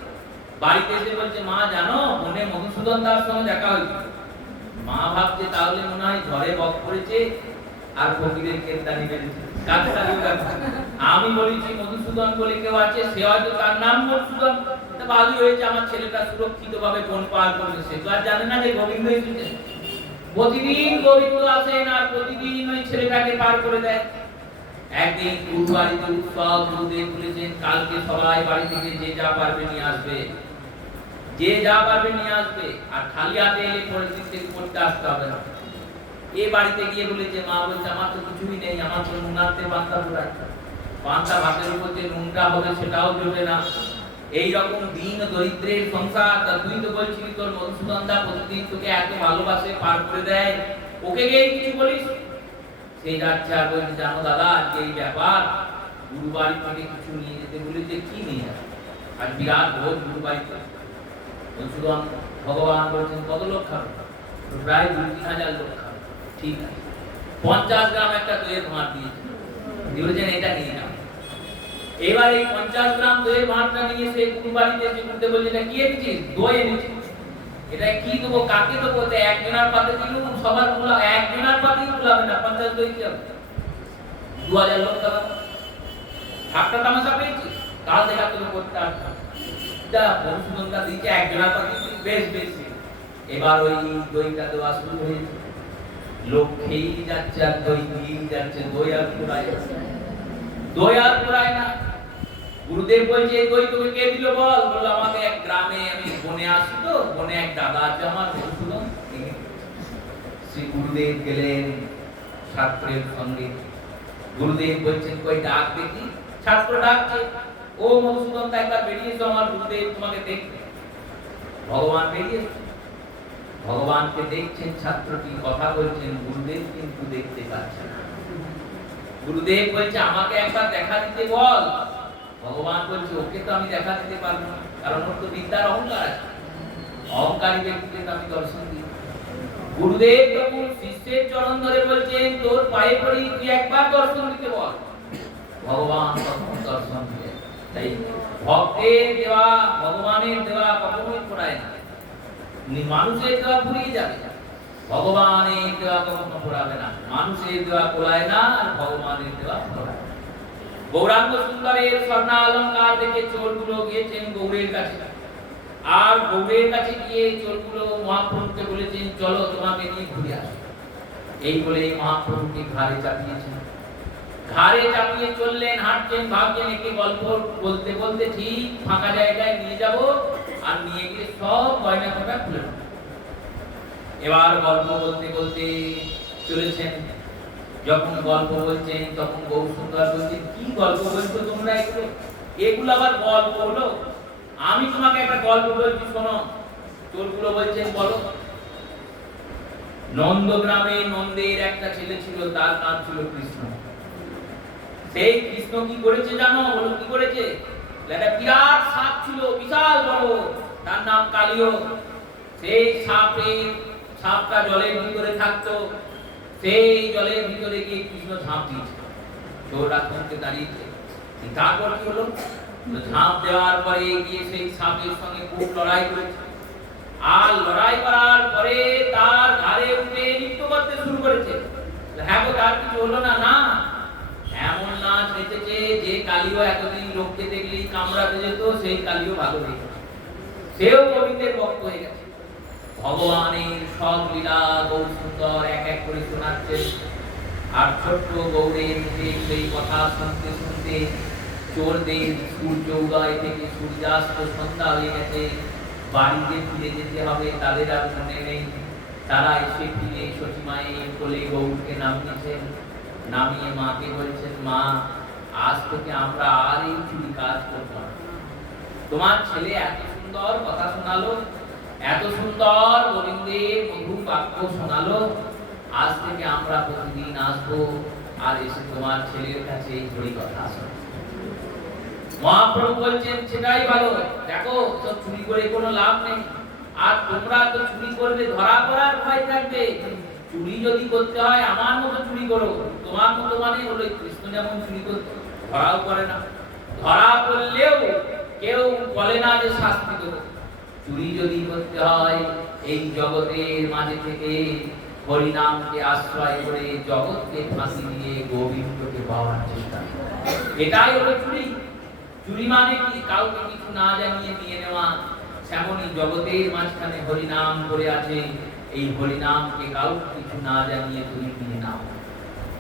বাড়িতে এসে বলছে মা জানো বনে মধুসূদন দার সঙ্গে দেখা হয়েছে। মা ভাবছে তাহলে মনে হয় ঝড়ে বক পড়েছে আর ফকিরের কেন্দানি বেড়েছে। আমি বলেছি মধুসূদন বলে কেউ আছে, সে হয়তো তার নাম মধুসূদন। ভালোই হয়েছে, আমার ছেলেটা সুরক্ষিত ভাবে বন পার করবে। সে তো আর জানে না যে গোবিন্দ এসেছে। প্রতিদিন গোবিন্দ আসেন আর প্রতিদিন ওই ছেলেটাকে পার করে দেয়। একদিন গুরু বাড়িতে উৎসব, গুরুদেব বলেছেন কালকে সবাই বাড়ি থেকে যে যা পারবে নিয়ে আসবে, যে যা পারবে নিয়ে আসবে। আর খালি হাতে এলে পরের দিন থেকে পড়তে আসতে হবে না। এ বাড়িতে গিয়ে বলেছে, মা বলছে আমার তো কিছুই নেই, আমার তো নুনাতে পান্তা পুরাই, পান্তা ভাতের উপর যে নুনটা হবে সেটাও জমে না। এই রকম দিন দরিদ্রের সংসার, তা তুই তো বলছিলি তোর মধুসূদন দা প্রতিদিন তোকে এত ভালোবাসে, পার করে দেয়, ওকে গিয়ে কিছু বলিস? সেই যাচ্ছে আর বলছে, জানো দাদা আজকে এই ব্যাপার, গুরু বাড়ি থেকে কিছু নিয়ে যেতে বলেছে। কি নিয়ে যাবে? আর বিরাট ভোজ গুরু বাড়িতে। মধুসূদন ভগবান বলছেন কত লোক খাবে? প্রায় 2-3 হাজার লোক খাবে। ঠিক আছে, 50 গ্রাম একটা দইয়ের ভাঁড় দিয়েছে, বলেছেন এটা নিয়ে যাও। এবার এই 50 গ্রাম দইয়ের ভাঁড়টা নিয়ে সে গুরু বাড়িতে এসে করতে বলছে, এটা কি এনেছিস? দই এনেছি। এটা কি দেবো, কাকে দেবো? একজনের পাতে দিলুম, সবার গুলা একজনের পাতেই গুলাবে না, 50 দই কি হবে? 2000 লোক খাবে। ঠাট্টা তামাশা পেয়েছি, কাল দেখা তুমি করতে আসবে। যা মধুসূদনটা দিয়েছে একজনের পাতে, বেশ বেশ। এবার ওই দইটা দেওয়া শুরু হয়েছে, লোক খেয়েই যাচ্ছে আর দই দিয়েই যাচ্ছে, দই আর ফুরায় না, দই আর ফুরায় না। গুরুদেব বলছে, এই দই তোকে কে দিল বল? বলল, আমাকে এক গ্রামে আমি বনে আসি তো, বনে এক দাদা আছে আমার মধুসূদন। শ্রী গুরুদেব গেলেন ছাত্রের সঙ্গে। গুরুদেব বলছেন, কই ডাক দেখি। ছাত্র ডাকছে, ও মধুসূদন তা একবার বেরিয়েছো, আমার গুরুদেব তোমাকে দেখবে। ভগবান বেরিয়েছে, ভগবানকে দেখছেন, ছাত্রটি কথা বলছেন, গুরুদেব কিন্তু দেখতে পাচ্ছেন না। গুরুদেব বলছে, আমাকে একবার দেখা দিতে বল। ভগবান বলছে, ওকে তো আমি দেখা দিতে পারবো না, কারণ ওর তো বিদ্যার অহংকার আছে, অহংকারী ব্যক্তিকে তো আমি দর্শন দিই। গুরুদেব তখন শিষ্যের চরণ ধরে বলছেন, তোর পায়ে পড়ি, তুই একবার দর্শন দিতে বল। ভগবান তখন দর্শন দিলেন। তাই ভক্তের দেওয়া, ভগবানের দেওয়া কখনোই পড়ায় না। মানুষের দেওয়া পুরিয়ে যাবে, ভগবানের দেওয়া কখনো পড়াবে না। মানুষের দেওয়া পড়ায় না, আর ভগবানের দেওয়া পড়ায়। গৌরাঙ্গ সুন্দরের স্বর্ণা অলঙ্কার দেখে চোরগুলো গিয়েছেন গৌরের কাছে, আর গৌরের কাছে গিয়ে চোরগুলো মহাপ্রভুকে বলেছেন, চলো তোমাকে নিয়ে ঘুরে আসো। এই বলে মহাপ্রভুকে ঘাড়ে চাপিয়েছেন। ঘাড়ে চাপিয়ে চললেন, হাঁটছেন, ভাবছেন একে গল্প বলতে বলতে ঠিক ফাঁকা জায়গায় নিয়ে যাব, আর নিয়ে গিয়ে সব গয়না কটা খুলে নেব। এবার গল্প বলতে বলতে চলেছেন। যখন গল্প বলছেন তখন গৌর সুন্দর বলছেন, কি গল্প বলছো তোমরা? এগুলো আবার গল্প হলো? আমি তোমাকে একটা গল্প বলছি, শোনো। চোরগুলো বলছেন, বলো। নন্দগ্রামে নন্দের একটা ছেলে ছিল, তার নাম ছিল কৃষ্ণ। সেই কৃষ্ণ কি করেছে জানো? বলো কি করেছে? একটা বিরাট সাপ ছিল, বিশাল বড়, তার নাম কালিও। সেই সাপটা জলের ভিতরে থাকতো। সেই জলের ভিতরে গিয়ে কৃষ্ণ ঝাঁপ দিয়েছে। চোররা থমকে দাঁড়িয়েছে। তারপর কি হলো? ঝাঁপ দেওয়ার পরে গিয়ে সেই সাপের সঙ্গে খুব লড়াই করেছে। আর লড়াই করার পরে তার ঘাড়ে উঠে নৃত্য করতে শুরু করেছে। হ্যাঁ গো, তার কিছু হলো না? না, এমন নাচ নেচেছে যে কালিও এতদিন লোককে দেখলেই কামড়াতে যেত, সেই কালিও ভালো হয়ে গেছে, সেও গোবিন্দের ভক্ত হয়ে গেছে। ভগবানের সব লীলা গৌর সুন্দর এক এক করে শোনাচ্ছেন। আর ছোট্ট গৌরের মুখে সেই কথা শুনতে শুনতে চোরদের সূর্য উদয় থেকে সূর্যাস্ত সন্ধ্যা হয়ে গেছে, বাড়িতে ফিরে যেতে হবে, তাদের আর মনে নেই। তারা এসে ফিরে সতীমায়ের কোলে গৌরকে নামিয়েছেন। নামিয়ে মাকে বলছেন, মা, আজ থেকে আমরা আর এই চুরি কাজ করব না। তোমার ছেলে এত সুন্দর কথা শোনালো, এত সুন্দর গোবিন্দের মধু বাক্য শোনালো, আজ থেকে আমরা প্রতিদিন আসবো আর এসে তোমার ছেলের কাছে এই হরি কথা শোনাবো। মহাপ্রভু বলছেন, সেটাই ভালো। দেখো, তো চুরি করে কোনো লাভ নেই, আর তোমরা তো চুরি করবে, ধরা পড়ার ভয় থাকবে। চুরি যদি করতে হয় আমার মতো চুরি করো। তোমার মতো মানে হলো কৃষ্ণ যেমন চুরি করতে ধরাও করে না, ধরা পড়লেও কেউ বলে না যে শাস্তি দেবো। চুরি যদি করতে হয় এই জগতের মাঝে থেকে হরিনামকে আশ্রয় করে জগৎকে ফাঁসি দিয়ে গোবিন্দকে পাওয়ার চেষ্টা, এটাই হলো চুরি। চুরি মানে কি? কাউকে কিছু না জানিয়ে নিয়ে নেওয়া। সেমনই জগতের মাঝখানে হরিনাম করে আছে, এই হরিনামকে কাউকে কিছু না জানিয়ে তুমি নিয়ে নাও।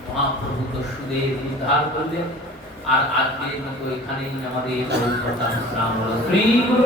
মহাপ্রভু দস্যুদের উদ্ধার করলেন। আর আজকের মতো এখানেই আমাদের কথা বিশ্রাম হলো। শ্রী গুরু